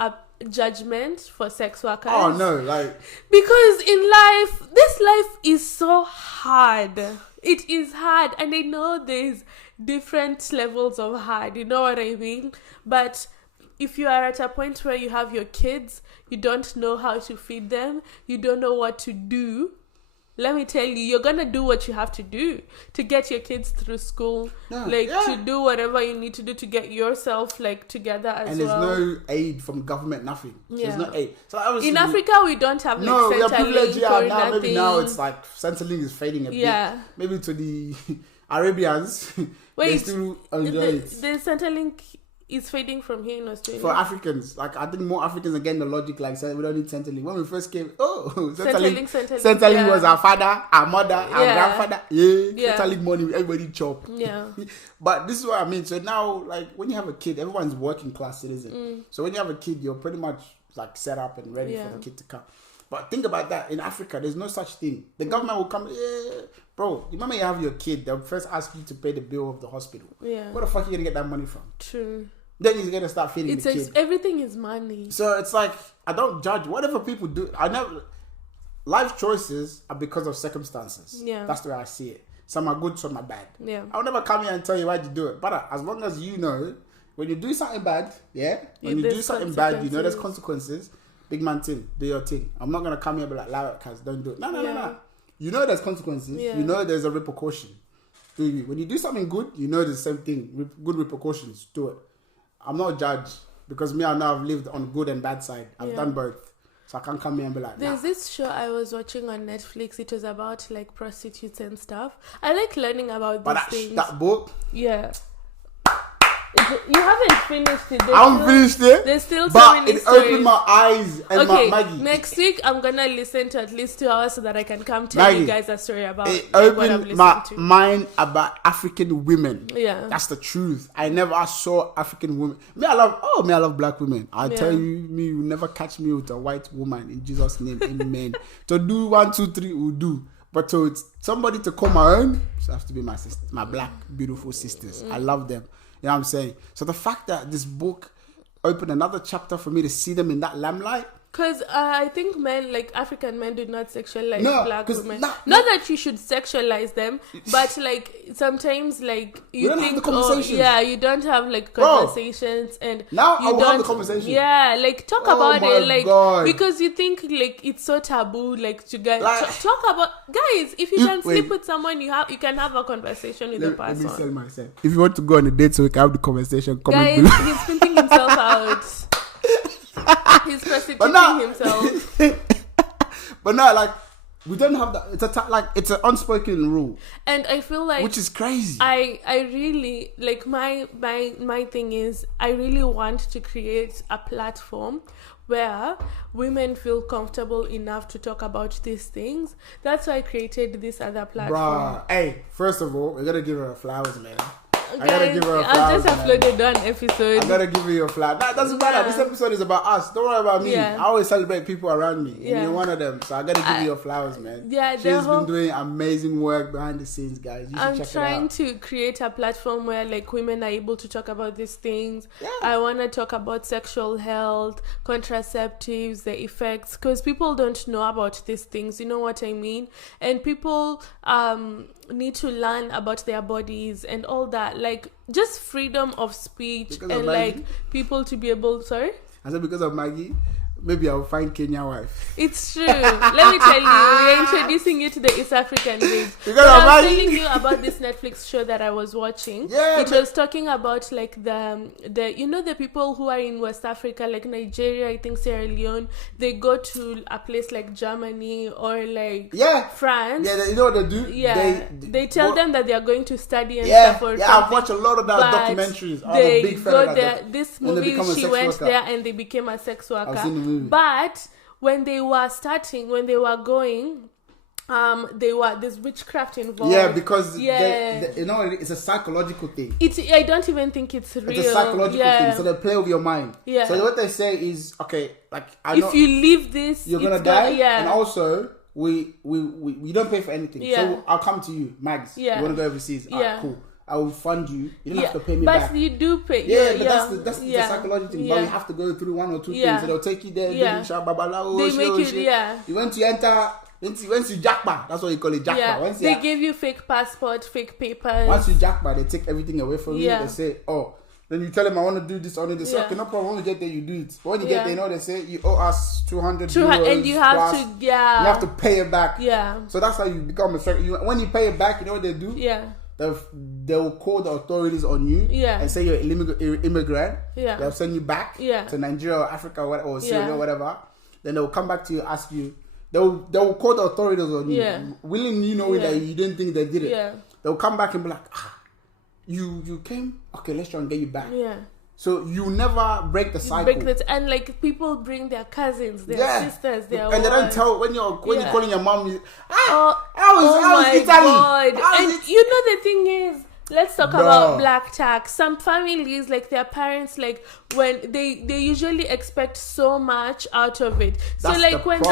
judgment for sex workers. Oh no, like, because in life, this life is so hard. It is hard, and I know there's different levels of hard. You know what I mean? But if you are at a point where you have your kids, you don't know how to feed them, you don't know what to do. Let me tell you, you're gonna do what you have to do to get your kids through school, to do whatever you need to do to get yourself together as well. And there's no aid from government, nothing. There's no aid. So in Africa, we don't have Centrelink or now. nothing. Maybe now it's like Centrelink is fading a bit. Maybe to the Arabians, they still enjoy it. The Centrelink is fading from here in Australia. For Africans, like, I think more Africans are getting the logic, like, we don't need Centrelink. When we first came, Centrelink was our father, our mother, our grandfather. Centrelink money, everybody chop. Yeah. But this is what I mean. So now, like, when you have a kid, everyone's working class citizen. So when you have a kid, you're pretty much like set up and ready for the kid to come. But think about that. In Africa, there's no such thing. The government will come, bro, the moment you have your kid, they'll first ask you to pay the bill of the hospital. Yeah. Where the fuck are you going to get that money from? True. Then he's going to start feeding the kid. Everything is money. So it's like, I don't judge. Whatever people do, life choices are because of circumstances. Yeah. That's the way I see it. Some are good, some are bad. Yeah. I'll never come here and tell you why you do it. But as long as you know, when you do something bad, when you do something bad, you know there's consequences. Big man thing, do your thing. I'm not going to come here and be like, cuz, don't do it. No. You know there's consequences. Yeah. You know there's a repercussion. When you do something good, you know the same thing. Good repercussions. Do it. I'm not a judge because me, I know I've lived on good and bad side. I've done both. So I can't come here and be like, There's this show I was watching on Netflix. It was about like prostitutes and stuff. I like learning about these things. That book? Yeah. You haven't finished it. I haven't finished it. There's still so many stories. But it opened my eyes and my Maggie. Next week I'm gonna listen to at least 2 hours so that I can come tell you guys a story about it. What I've listened my to. mind about African women. Yeah, that's the truth. I never saw African women. I love black women. I tell you, you never catch me with a white woman in Jesus' name. Amen. To do 1, 2, 3, we'll do. But to somebody to call my own, it has to be my sister, my black beautiful sisters. I love them. You know what I'm saying? So the fact that this book opened another chapter for me to see them in that limelight. Because I think men, like African men, do not sexualize black women. Not that you should sexualize them, but like sometimes like you don't think, you don't have like conversations, and now I will have the conversation. Yeah, like talk about it, like God. Because you think like it's so taboo, like to guys talk about guys. If you can sleep with someone, you can have a conversation with the person. Let me sell myself. If you want to go on a date so we can have the conversation, guys, he's pimping himself out. He's prostituting himself. But no, like, We don't have that. It's an unspoken rule, and I feel like, which is crazy. I really like my thing is I really want to create a platform where women feel comfortable enough to talk about these things. That's why I created this other platform. Bruh, hey, first of all, we gotta give her flowers, man. I gotta give her a flower. I just uploaded one episode. I gotta give you a flower. That doesn't matter. This episode is about us. Don't worry about me. Yeah. I always celebrate people around me. And you're one of them. So I gotta give you your flowers, man. Yeah, she's been doing amazing work behind the scenes, guys. You should I'm check it out. trying to create a platform where like women are able to talk about these things. Yeah. I wanna talk about sexual health, contraceptives, the effects, because people don't know about these things. You know what I mean? And people need to learn about their bodies and all that, like just freedom of speech because and of like people to be able. Sorry, I said because of Maggie, maybe I'll find Kenya wife. it's true. Let me tell you, we're introducing you to the East African roots. Because I was telling you about this Netflix show that I was watching. Yeah, it was talking about like the the people who are in West Africa, like Nigeria, I think Sierra Leone. They go to a place like Germany or like France. Yeah, you know what they do? Yeah, they tell them that they are going to study and stuff. Or yeah, I've watched a lot of that documentaries. They I'm a big fan go of there. that. This movie, she went there and they became a sex worker. I've seen the movie. But when they were going, there's witchcraft involved. Yeah, because you know, it's a psychological thing. I don't even think it's real. It's a psychological thing. So they play with your mind. Yeah. So what they say is, okay, like if you leave this, you're gonna die. And also, we don't pay for anything. Yeah. So I'll come to you, Mags. Yeah. You wanna go overseas? Yeah. Alright, cool. I will fund you. You don't have to pay me back. But you do pay. That's the psychology thing. But we have to go through one or two things. So they'll take you there. They make you. You went to enter. Once you jackpot, that's what you call it, jackpot. Yeah. Once they give you fake passport, fake papers. Once you jackpot, they take everything away from you. They say, oh, then you tell them I want to do this, or they say, okay, no problem. When you get there, you do it. But when you get there, you know, they say you owe us 200 euros, and you have plus, to, you have to pay it back. Yeah. So that's how you become a when you pay it back, you know what they do? Yeah. They will call the authorities on you and say you're an immigrant. Yeah. They'll send you back to Nigeria or Africa or Syria or whatever. Then they'll come back to you, ask you. They'll call the authorities on you, willingly knowing that you didn't think they did it. Yeah. They'll come back and be like, you came? Okay, let's try and get you back. Yeah. So you never break the cycle. And like people bring their cousins, their sisters, their and they don't tell when you're calling your mom. Italy. And you know the thing is, let's talk about black tax. Some families, like their parents, like when they usually expect so much out of it. That's so like when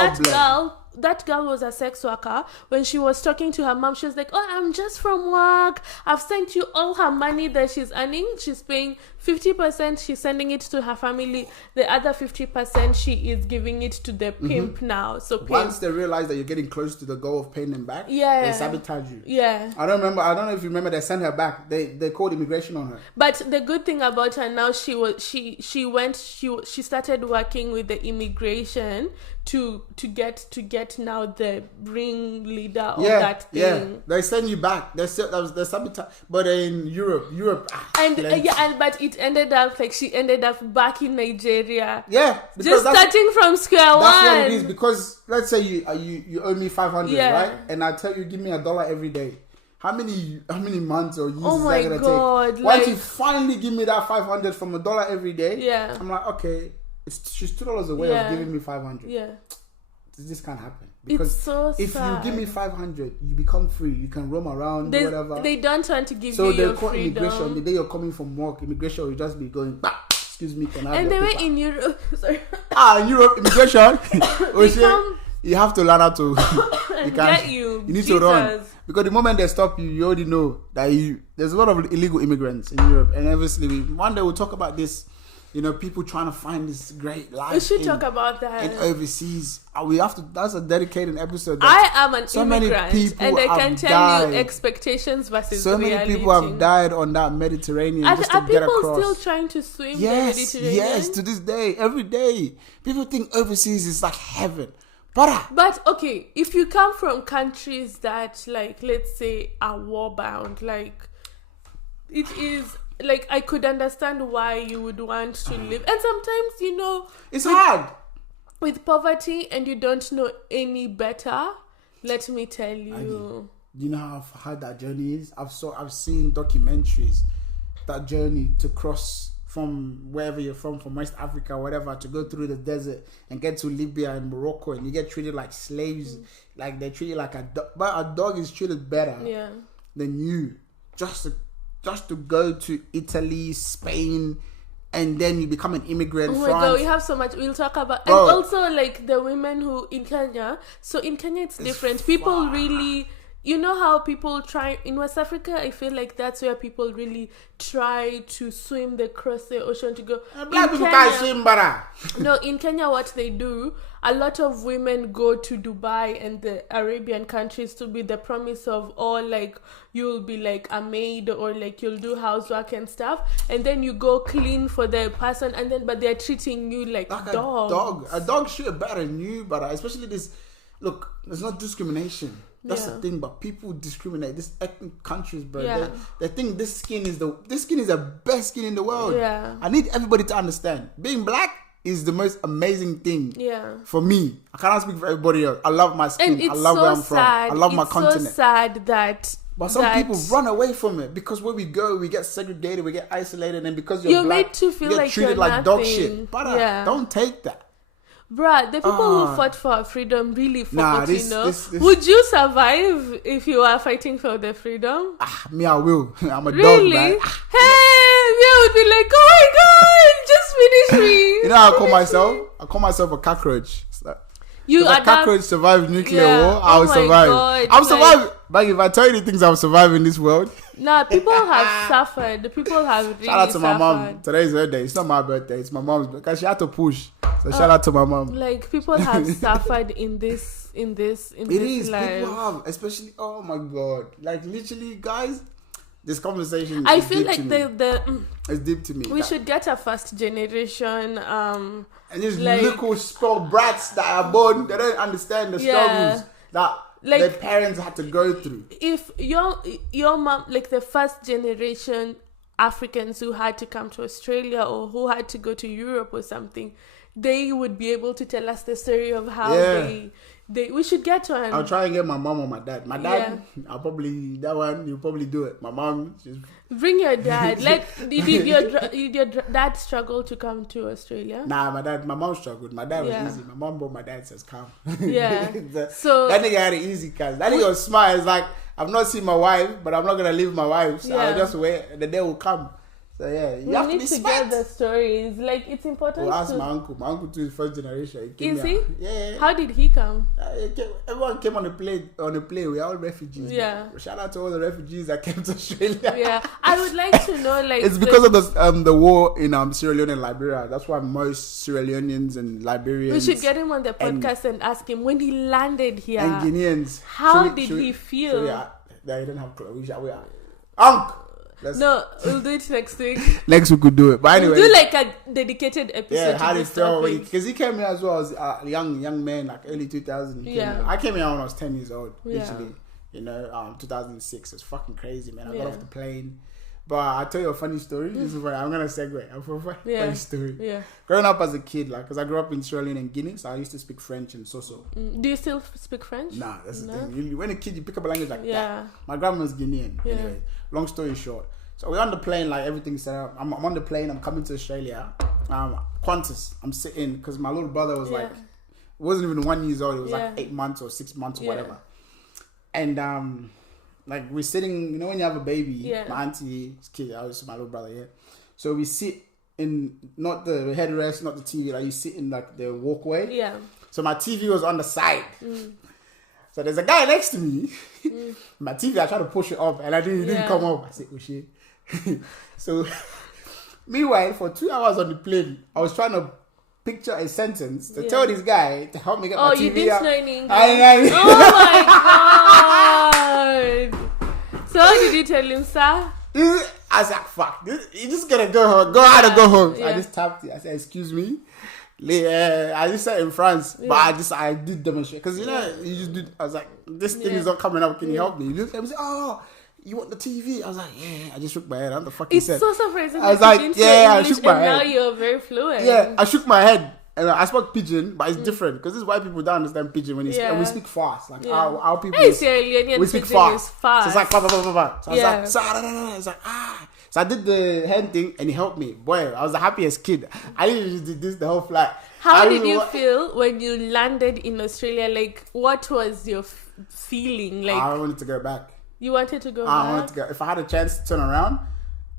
that girl was a sex worker, when she was talking to her mom, she was like, oh, I'm just from work. I've sent you all her money that she's earning. She's paying 50%. She's sending it to her family. The other 50% she is giving it to the pimp now. So once they realize that you're getting close to the goal of paying them back, they sabotage you. Yeah. I don't know if you remember, they sent her back. They called immigration on her. But the good thing about her now, she started working with the immigration to get now the ringleader of that thing. Yeah, they send you back. They sabotage. But in Europe, but it ended up like she ended up back in Nigeria. Yeah, just starting from square one. That's what it is. Because let's say you owe me 500, right? And I tell you, give me $1 every day. How many months or years is that gonna take? Once you finally give me that 500 from $1 every day, I'm like, okay, she's $2 away of giving me 500. Yeah, this can't happen. Because it's so if sad. you give me 500, you become free. You can roam around, do whatever. They don't want to give you your freedom. So they call immigration. The day you're coming from work, immigration will just be going, excuse me, can I have and your they paper? were in Europe. Sorry. In Europe, immigration. You have to learn how to. You need to run. Because the moment they stop you, you already know that there's a lot of illegal immigrants in Europe. And obviously, one day we'll talk about this. You know, people trying to find this great life. We should talk about that. In overseas. We have to. That's a dedicated episode. I am an immigrant. And I can tell you expectations versus reality. So many people have died on that Mediterranean just to get across. Are people still trying to swim the Mediterranean? Yes, to this day. Every day. People think overseas is like heaven. But okay, if you come from countries that, like, let's say, are war-bound, like, it is... Like, I could understand why you would want to live. And sometimes, you know... It's hard. With poverty and you don't know any better, Let me tell you. You know how hard that journey is? I've seen documentaries, that journey to cross from wherever you're from West Africa, whatever, to go through the desert and get to Libya and Morocco, and you get treated like slaves, like they treat you like a dog. But a dog is treated better than you, just to go to Italy, Spain, and then you become an immigrant. Oh my France. God, we have so much we'll talk about. Bro. And also like the women who in Kenya. So in Kenya it's different. People really, you know how people try in West Africa, I feel like that's where people really try to swim across the ocean to go. Black people can't swim, brother. No, in Kenya what they do, a lot of women go to Dubai and the Arabian countries to be the promise of, or like you'll be like a maid, or like you'll do housework and stuff, and then you go clean for the person, and then but they're treating you like dogs. A dog should better than you, but especially this. Look, there's not discrimination. That's the thing, but people discriminate. This ethnic countries, bro. Yeah. They think this skin is the best skin in the world. Yeah. I need everybody to understand. Being black is the most amazing thing. Yeah. For me, I cannot speak for everybody else. I love my skin. And it's I love so where I'm sad. from. I love my It's continent. so sad that. But some people run away from it because where we go, we get segregated, we get isolated, and because you're black, made to feel you get like treated you're like dog nothing. shit. But don't take that. Bruh, the people who fought for our freedom really fought, this- you know. this- Would you survive if you were fighting for the freedom? Me, I will. I'm a Really? dog, man. Hey, you would be like, oh my God, just finish me. You know how I call myself? I call myself a cockroach. It's like, You if a cockroach survived nuclear war, I'll survive. God, I'm surviving. But if I tell you the things I'm surviving in this world, Nah, people have suffered. People have really shout out to my mom. suffered. Today's her day. It's not my birthday. It's my mom's birthday. Because she had to push. So shout out to my mom. Like people have suffered in this It is. life. People have. Especially, oh my God. Like literally, guys, this conversation I is feel deep like to me. It's deep to me. we should get a first generation. And these like- little spoiled brats that are born, they don't understand the struggles that Like- their parents had to go through. If your mom, like the first generation Africans who had to come to Australia or who had to go to Europe or something, they would be able to tell us the story of how they we should get one. I'll try and get my mom or my dad. My dad, I'll probably, that one, you'll probably do it. My mom, she's... Bring your dad. Did your dad struggle to come to Australia? Nah, my mom struggled. My dad was easy. My mom brought my dad, says come. Yeah. So that nigga had it easy, cuz. That nigga was smart. It's like, I've not seen my wife, but I'm not going to leave my wife. So I'll just wait. The day will come. So yeah, you have to be smart. Get the stories. Like it's important. Well, ask my uncle. My uncle too is first generation. He came Is he? here. Yeah. How did he come? Everyone came on the plane. We're all refugees. Yeah. Man. Shout out to all the refugees that came to Australia. Yeah, I would like to know. Like it's because of the war in Sierra Leone and Liberia. That's why most Sierra Leoneans and Liberians. we should get him on the podcast and ask him when he landed here. And Guineans. How did he feel? They didn't have clothes. We are. Unc. No, we'll do it next week. Next we could do it. But anyway, we'll do like a dedicated episode. Yeah, how to did this it feel? topic. Because he came here as well as a young man, like early 2000. Yeah. I came here when I was 10 years old, Yeah. literally. 2006. It's fucking crazy, man. I got off the plane. But I'll tell you a funny story. This is why I'm going to segue. Funny story. Yeah. Growing up as a kid, like, because I grew up in Sierra Leone and Guinea, so I used to speak French and Xoxo. Do you still speak French? Nah, that's the thing. When a kid, you pick up a language like Yeah. that. My grandma's Guinean. Yeah. Anyway, long story short. So we're on the plane, like everything's set up. I'm on the plane, I'm coming to Australia. Qantas, I'm sitting, because my little brother was like, wasn't even 1 year old, it was like 8 months or 6 months or whatever. And like we're sitting, you know when you have a baby, my auntie's kid, I was my little brother, So we sit in, not the headrest, not the TV, like you sit in like the walkway. Yeah. So my TV was on the side. So there's a guy next to me. My TV, I tried to push it up and it didn't come up. I said, oh shit. So meanwhile, for 2 hours on the plane, I was trying to picture a sentence to tell this guy to help me get my TV you didn't out. know any English. I Oh my God. So how did you tell him, sir? I was like, fuck, you just gotta go home. Go out and go home. So I just tapped it. I said, excuse me. I just said in France, but I did demonstrate. Because, you know, you just did, I was like, this thing is not coming up. Can you help me? You look at him and say, oh, you want the TV? I was like, yeah. I just shook my head. I'm the fucking It's so surprising. I was like, yeah, I shook my head. Now you're very fluent. Yeah, I shook my head. And I spoke Pidgin, but it's different because this white people don't understand Pidgin when you speak, and we speak fast. Like our people, hey, Sierra Leonean we speak Pidgin fast. is fast. So it's like blah, blah, blah, blah, blah. So I was like, it's like ah. So I did the hand thing, and he helped me. Boy, I was the happiest kid. I literally just did this the whole flight. How did you feel when you landed in Australia? Like, what was your feeling? Like, I wanted to go back. You wanted to go back? I wanted to go. If I had a chance to turn around,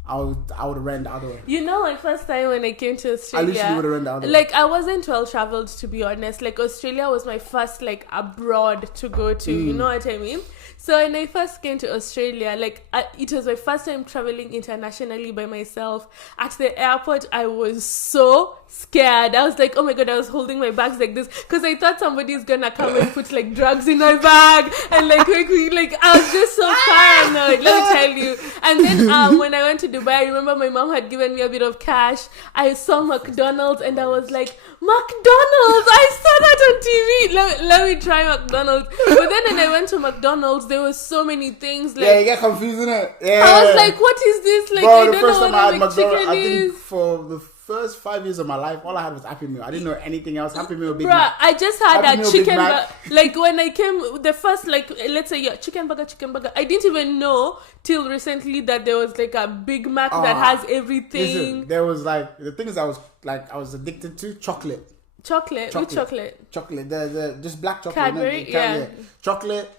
I would have ran the other way. You know, like first time when I came to Australia, I literally would have ran the other way. Like I wasn't well traveled, to be honest. Like Australia was my first like abroad to go to. You know what I mean? So when I first came to Australia, like it was my first time traveling internationally by myself. At the airport, I was so scared. I was like, oh my God, I was holding my bags like this because I thought somebody's gonna come and put like drugs in my bag and like make me like, I was just so paranoid, let me tell you. And then when I went to Dubai, I remember my mom had given me a bit of cash. I saw McDonald's and I was like, McDonald's, I saw that on TV. Let me try McDonald's. But then when I went to McDonald's, there was so many things. Like, you get confused in it. Yeah. I was like, what is this? Like, bro, I don't know what a McChicken is. I think for the first 5 years of my life, all I had was Happy Meal. I didn't know anything else. Happy Meal, Big Mac. I just had Happy a Meal, chicken Big Mac. like when I came the first, like let's say chicken burger. I didn't even know till recently that there was like a Big Mac that has everything. Listen, there was like the things I was addicted to. Chocolate. Which chocolate? Chocolate. The just black chocolate. Cadbury, yeah. Chocolate.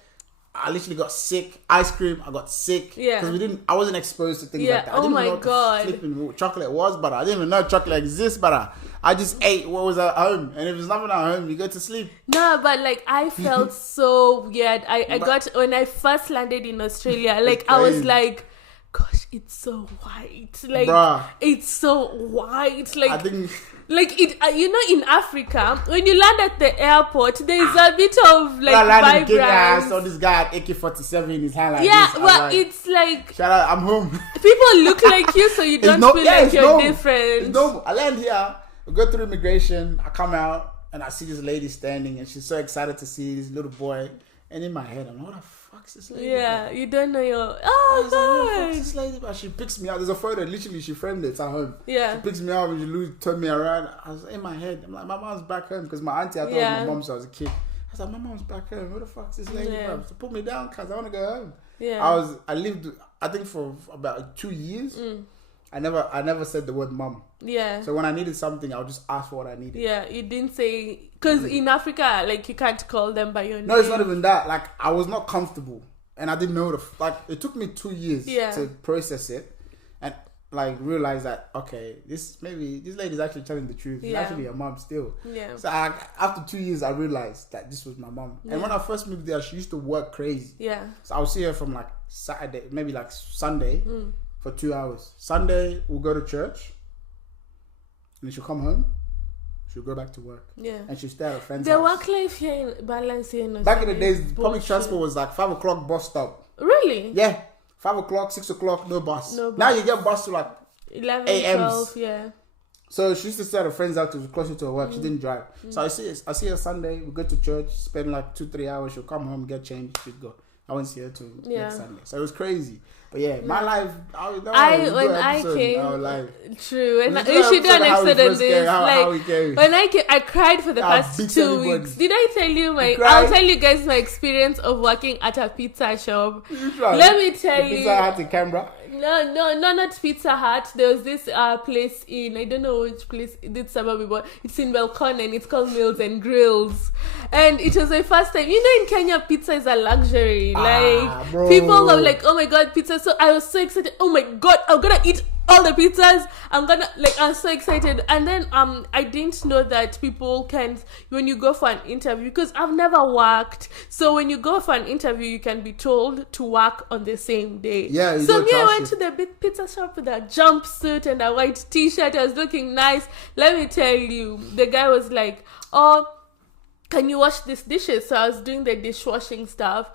I literally got sick. Ice cream, I got sick. Yeah. Because I wasn't exposed to things like that. I didn't my know what God. flipping chocolate was, but I didn't even know chocolate exists, but I just ate what was at home. And if there's nothing at home, you go to sleep. No, but like I felt so weird. I got when I first landed in Australia, like I was like, gosh, it's so white. Like it's so white. Like I think like it, you know, in Africa, when you land at the airport, there's a bit of like vibrance. I saw this guy at AK-47 in his hand like yeah, this. well, like, it's like shout out, I'm home. People look like you, so you don't feel like you're different. It's normal. I land here, I go through immigration, I come out, and I see this lady standing, and she's so excited to see this little boy. And in my head, I'm like, what the fuck's this lady? Yeah, you don't know your. Oh, God. Like, this lady? But she picks me up. There's a photo, literally, she framed it. It's at home. Yeah. She picks me up and she turned me around. I was in my head. I'm like, my mom's back home. Because my auntie, I thought it was my mom, so I was a kid. I was like, my mom's back home. Who the fuck's this lady? Yeah. So put me down because I want to go home. Yeah. I lived, I think, for about 2 years. I never said the word mom. Yeah. So when I needed something, I would just ask for what I needed. Yeah, you didn't say... Because in Africa, like, you can't call them by your name. No, it's not even that. Like, I was not comfortable. And I didn't know like, it took me 2 years to process it. And, like, realize that, okay, this lady's actually telling the truth. She's actually a mom still. Yeah. So after 2 years, I realized that this was my mom. And when I first moved there, she used to work crazy. Yeah. So I would see her from, like, Saturday, maybe, like, Sunday... for 2 hours. Sunday, we'll go to church. And then she'll come home. She'll go back to work. Yeah. And she'll stay at her friend's house. The work-life here in balance here in Back in the days, public transport was like 5 o'clock bus stop. Really? Yeah. 5 o'clock, 6 o'clock, no bus. Now you get bus to like 11, AMs. 12, yeah. So she used to stay at her friend's house. It was closer to her work. She didn't drive. So I see her Sunday. We go to church, spend like 2-3 hours. She'll come home, get changed, she'll go. I won't see her till next Sunday. So it was crazy. But yeah, my life. True. And you should do an episode on this. When I came, I cried for the past 2 weeks. Did I tell you I'll tell you guys my experience of working at a pizza shop. Let me tell you. Pizza Hut in Canberra. No, not Pizza Hut. There was this place in, I don't know which place, it's suburb, but it's in Belcon and it's called Meals and Grills. And it was my first time. You know, in Kenya, pizza is a luxury. Like, bro. People are like, oh my God, pizza. So I was so excited. Oh my God, I'm gonna eat all the pizzas. I'm so excited. And then I didn't know that people can, when you go for an interview, because I've never worked, so when you go for an interview you can be told to work on the same day. Yeah. So I went to the big pizza shop with a jumpsuit and a white t-shirt. I was looking nice. Let me tell you, the guy was like, oh, can you wash these dishes? So I was doing the dishwashing stuff.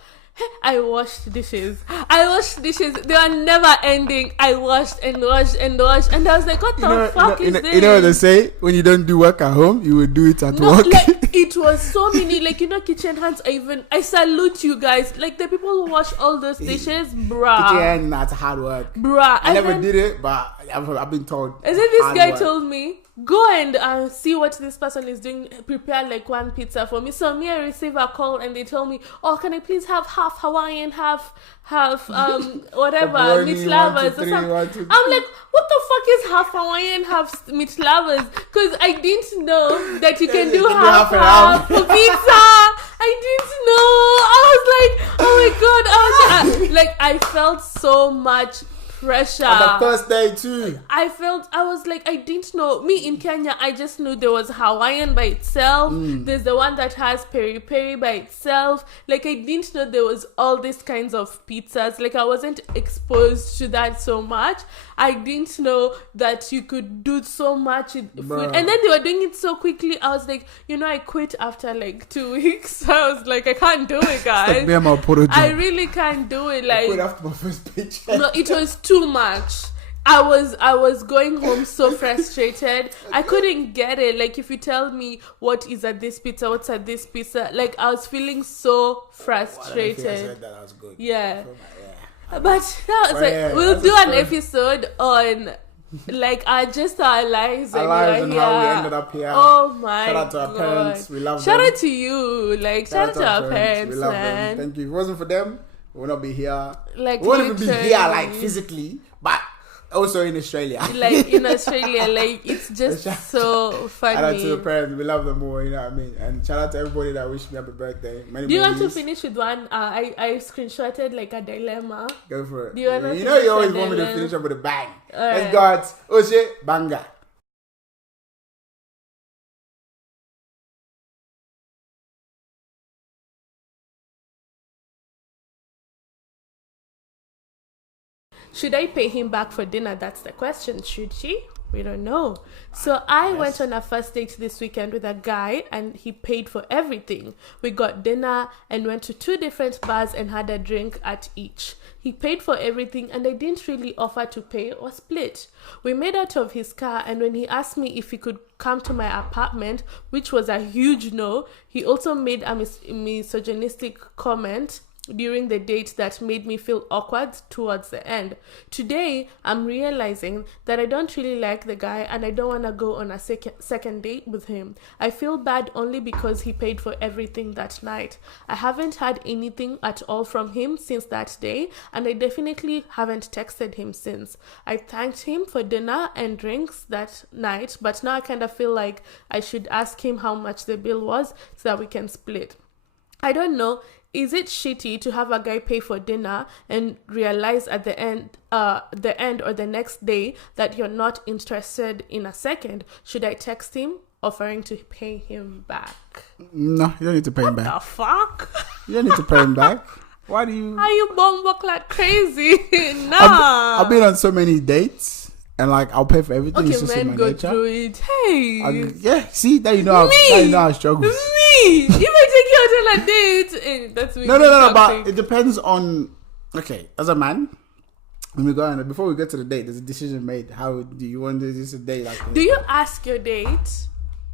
I washed dishes. They were never ending. I washed and washed and washed. And I was like, what the fuck is this? You know what they say? When you don't do work at home, you will do it at work. Like, it was so many, like, kitchen hands. I salute you guys. Like, the people who wash all those dishes, bruh. Kitchen hands, that's hard work. Bruh. I never did it, but I've been told. And then this hard guy work. told me, go and see what this person is doing. Prepare like one pizza for me. So me, I receive a call and they told me, oh, can I please have half Hawaiian, half whatever, Pepperoni, meat 1, lovers 2, or 3, something. 1, 2, I'm like, what the fuck is half Hawaiian, half meat lovers? Because I didn't know that you can do half for pizza. I didn't know. I was like, oh my god. I felt so much pressure. On the first day too. I was like, I didn't know. Me in Kenya, I just knew there was Hawaiian by itself. There's the one that has peri peri by itself. Like, I didn't know there was all these kinds of pizzas. Like, I wasn't exposed to that so much. I didn't know that you could do so much with food. And then they were doing it so quickly. I was like, I quit after like 2 weeks. I was like, I can't do it, guys. I really can't do it. Like, I quit after my first paycheck. No, it was too much. I was going home so frustrated. I couldn't get it. Like, if you tell me what is at this pizza, what's at this pizza, like, I was feeling so frustrated. I said that was good. Yeah. But that was like, we'll do an episode on like just our lives and how we ended up here. Oh my god. Shout out to our parents. We love them. Shout out to you. Like, shout out to our parents. We love man. them. Thank you. If it wasn't for them, we would not be here. Like, we wouldn't even be here like physically, but also in Australia. Like, in Australia, like, it's just so funny. Shout out to the parents. We love them more, you know what I mean? And shout out to everybody that wished me happy birthday. Do you want to finish with one? I screenshotted like a dilemma. Go for it. Do you want to you always want me to finish up with a bang. Right. Let's go. Oh shit, banga. Should I pay him back for dinner? That's the question. Should she? We don't know. So I went on a first date this weekend with a guy and he paid for everything. We got dinner and went to 2 different bars and had a drink at each. He paid for everything and I didn't really offer to pay or split. We made out of his car and when he asked me if he could come to my apartment, which was a huge no, he also made a misogynistic comment during the date that made me feel awkward towards the end. Today, I'm realizing that I don't really like the guy and I don't want to go on a second date with him. I feel bad only because he paid for everything that night. I haven't had anything at all from him since that day and I definitely haven't texted him since. I thanked him for dinner and drinks that night, but now I kind of feel like I should ask him how much the bill was so that we can split. I don't know. Is it shitty to have a guy pay for dinner and realize at the end or the next day that you're not interested in a second? Should I text him offering to pay him back? No, you don't need to pay him back. What the fuck? You don't need to pay him back. Why do you? Are you bumbuk like crazy? Nah. I've been on so many dates and like I'll pay for everything. Okay, it's just in my go nature. through it. Hey. Yeah, see, that you know how I struggle. If I take you out on a date, that's me. No, but it depends on. Okay, as a man, when we go on, before we get to the date, there's a decision made. How do you want this a date? Like, do you ask your date,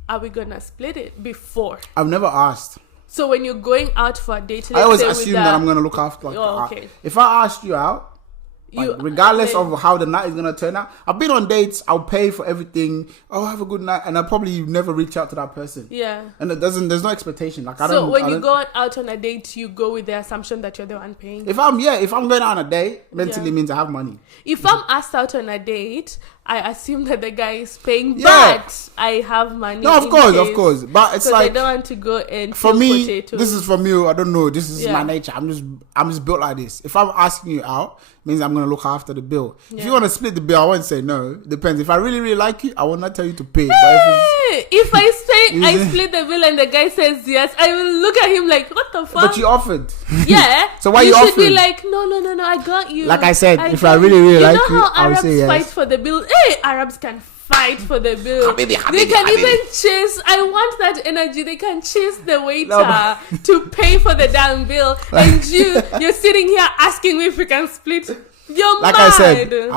are we gonna split it before? I've never asked. So when you're going out for a date, I always assume that I'm gonna look after. Like, okay. If I asked you out. Like, regardless of how the night is gonna turn out, I've been on dates. I'll pay for everything. Oh, have a good night, and I probably never reach out to that person. Yeah, and there's no expectation. Like, I don't. So when you go out on a date, you go with the assumption that you're the one paying. If I'm going out on a date, mentally means I have money. If I'm asked out on a date, I assume that the guy is paying, but I have money. No, of course, but it's like I don't want to go and for me. Potatoes. This is from you. I don't know. This is my nature. I'm just built like this. If I'm asking you out, it means I'm gonna look after the bill. Yeah. If you want to split the bill, I won't say no. Depends. If I really, really like you, I will not tell you to pay. Hey, if I say I split the bill and the guy says yes, I will look at him like, what the fuck? But you offered. Yeah. So why you should offering? Be like, no, I got you. Like I said, if I really, really like you, I will say yes. Fight for the bill. Hey, Arabs can fight for the bill. They can even chase. I want that energy. They can chase the waiter to pay for the damn bill, and you're sitting here asking me if we can split. You're like mad. I said,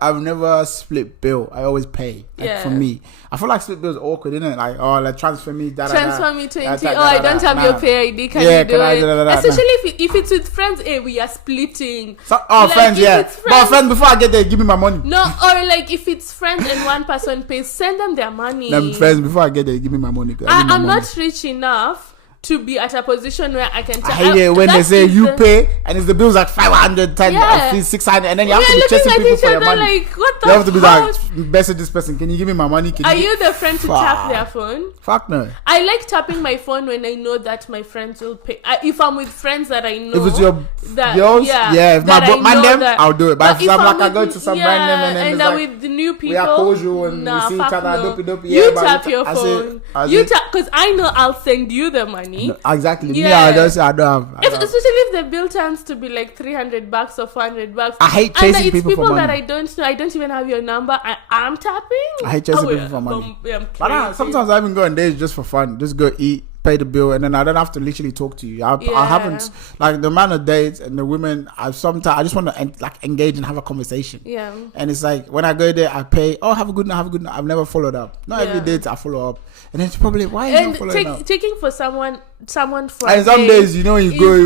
I've never split bill. I always pay. Like for me, I feel like split bill is awkward, isn't it? Like, oh, like transfer me, transfer me 20. I don't have your pay ID. Can you do it? Especially if it's with friends. Hey, we are splitting. Like, friends, but friends, before I get there, give me my money. No, or like if it's friends and one person pays, send them their money. Them friends, before I get there, give me my money. I'm not rich enough to be at a position where I can tell. I hate when they say you pay and it's the bill's like 500, 10, 600, and then you have to be chasing people for your money. Like, what the you have to be like, message this person. Can you give me my money? Are you the friend to tap their phone? Fuck no. I like tapping my phone when I know that my friends will pay. If I'm with friends that I know. If it's your girls, if my man them, I'll do it. But if I'm like I go to some random and then with the new people, we are casual and we see each other. You tap your phone. You tap because I know I'll send you the money. No, exactly. Me, I don't have. Especially if the bill turns to be like $300 or $400. I hate chasing people for money. That I don't know. I don't even have your number. I'm tapping. I hate chasing people for money. But sometimes I even go on dates just for fun. Just go eat, pay the bill, and then I don't have to literally talk to you. I haven't, like, the amount of dates and the women, I just want to like engage and have a conversation. Yeah. And it's like when I go there, I pay. Oh, have a good night. I've never followed up. Not every date I follow up. And it's probably why you not following up. Taking for someone for and some days, you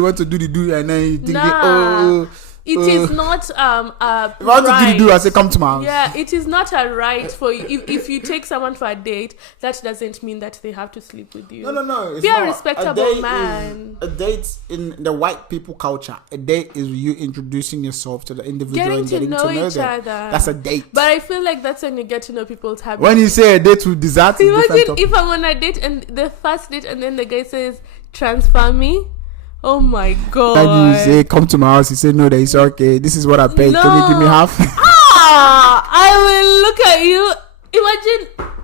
want to do the do, and then you think it is not if I want to do the do, I say come to my house. Yeah, it is not a right for you. If you take someone for a date, that doesn't mean that they have to sleep with you. No. Be a respectable man. A date in the white people culture, a date is you introducing yourself to the individual and getting to know each other. That's a date. But I feel like that's when you get to know people's habits. When you say a date with dessert, imagine if I'm on a date and the first date and then the guy says transfer me. Oh my god. And you say come to my house, you say no, that it's okay, this is what I paid, can you give me half? I will look at you.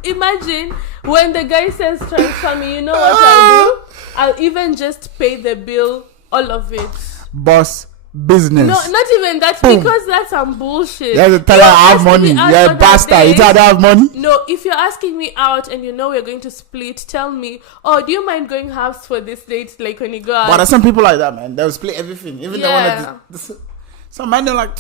Imagine when the guy says transfer me, you know what I'll do? I'll even just pay the bill, all of it. Boss business. No, not even that. Boom. Because that's some bullshit. You have to tell her I have money. You're a bastard. You tell her I have money. No, if you're asking me out and you know we're going to split, tell me, oh, do you mind going halves for this date, like when you go out? But there's some people like that, man. They'll split everything. Even they want to. Some men, they're like,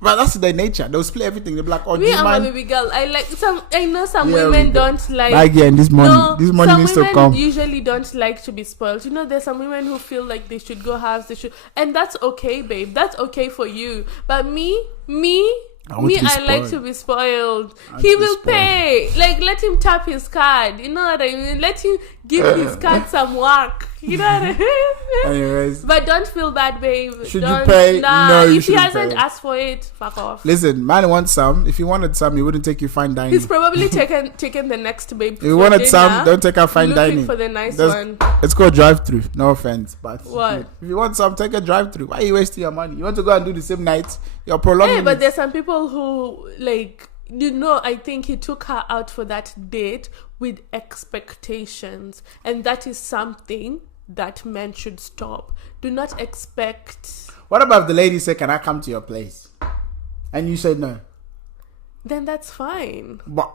but that's their nature. They'll split everything. They'll be like, oh, do you mind? I'm a baby girl. I know some women don't like. Again, this money needs to come. Some women usually don't like to be spoiled. You know, there's some women who feel like they should go halves. And that's okay, babe. That's okay for you. But me, I like to be spoiled. He will pay. Like, let him tap his card. You know what I mean? Let him give his card some work. You know what I mean? Anyways. But don't feel bad, babe. Should you pay? No, you shouldn't. If he hasn't asked for it, fuck off. Listen, man wants some. If he wanted some, he wouldn't take you fine dining. He's probably taken the next babe. If you wanted some, don't take her fine dining. For the nice one. It's called drive-through. No offense, but what? If you want some, take a drive-through. Why are you wasting your money? You want to go and do the same night? You're prolonging. But there's some people who I think he took her out for that date with expectations, and that is something that men should stop. Do not expect. What about if the lady said, "Can I come to your place?" and you said no? Then that's fine. But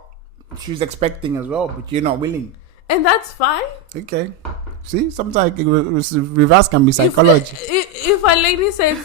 she's expecting as well, but you're not willing. And that's fine. Okay. See, sometimes reverse can be psychology. If a lady says,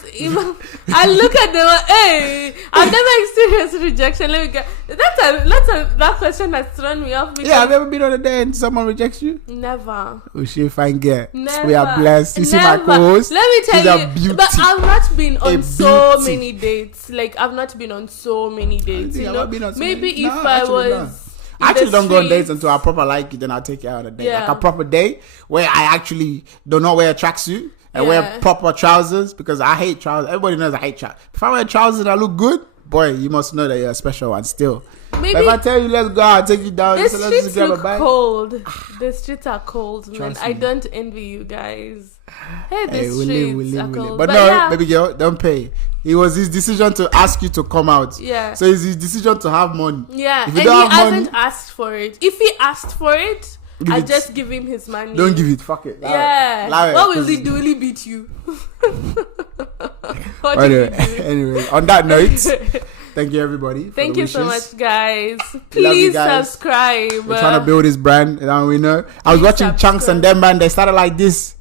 I look at them, hey, I've never experienced rejection. Let me go. That question has thrown me off. Yeah, have you ever been on a date and someone rejects you? Never. Oh, she fine girl. Never. We are blessed. You see my co-host? Let me tell you. Beauty. But I've not been on so many dates. Like, I've not been on so many dates. You know? Maybe if I was... I actually don't go on dates until I proper like you, then I'll take you out on a date. Yeah. Like a proper date where I actually don't know wear a tracksuit and wear proper trousers, because I hate trousers. Everybody knows I hate trousers. If I wear trousers that look good, boy, you must know that you're a special one still. Maybe if I tell you let's go out, take you down, the streets look cold. The streets are cold, man. I don't envy you guys. Hey, the streets are cold. But no, baby girl, don't pay. It was his decision to ask you to come out. Yeah. So it's his decision to have money. Yeah. If and he hasn't asked for it. If he asked for it, I'll just give him his money. Don't give it. Fuck it. What will he do? Will he beat you? Anyway, on that note, thank you everybody. Thank you so much, guys. Please subscribe. We're trying to build this brand, and we know. I was watching Chunks and them, man. They started like this.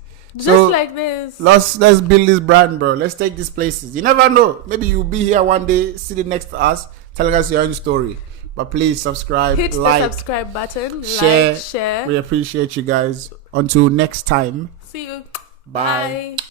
Just like this. Let's build this brand, bro. Let's take these places. You never know. Maybe you'll be here one day, sitting next to us, telling us your own story. But please subscribe, hit like, the subscribe button, share. like, share. We appreciate you guys. Until next time. See you. Bye.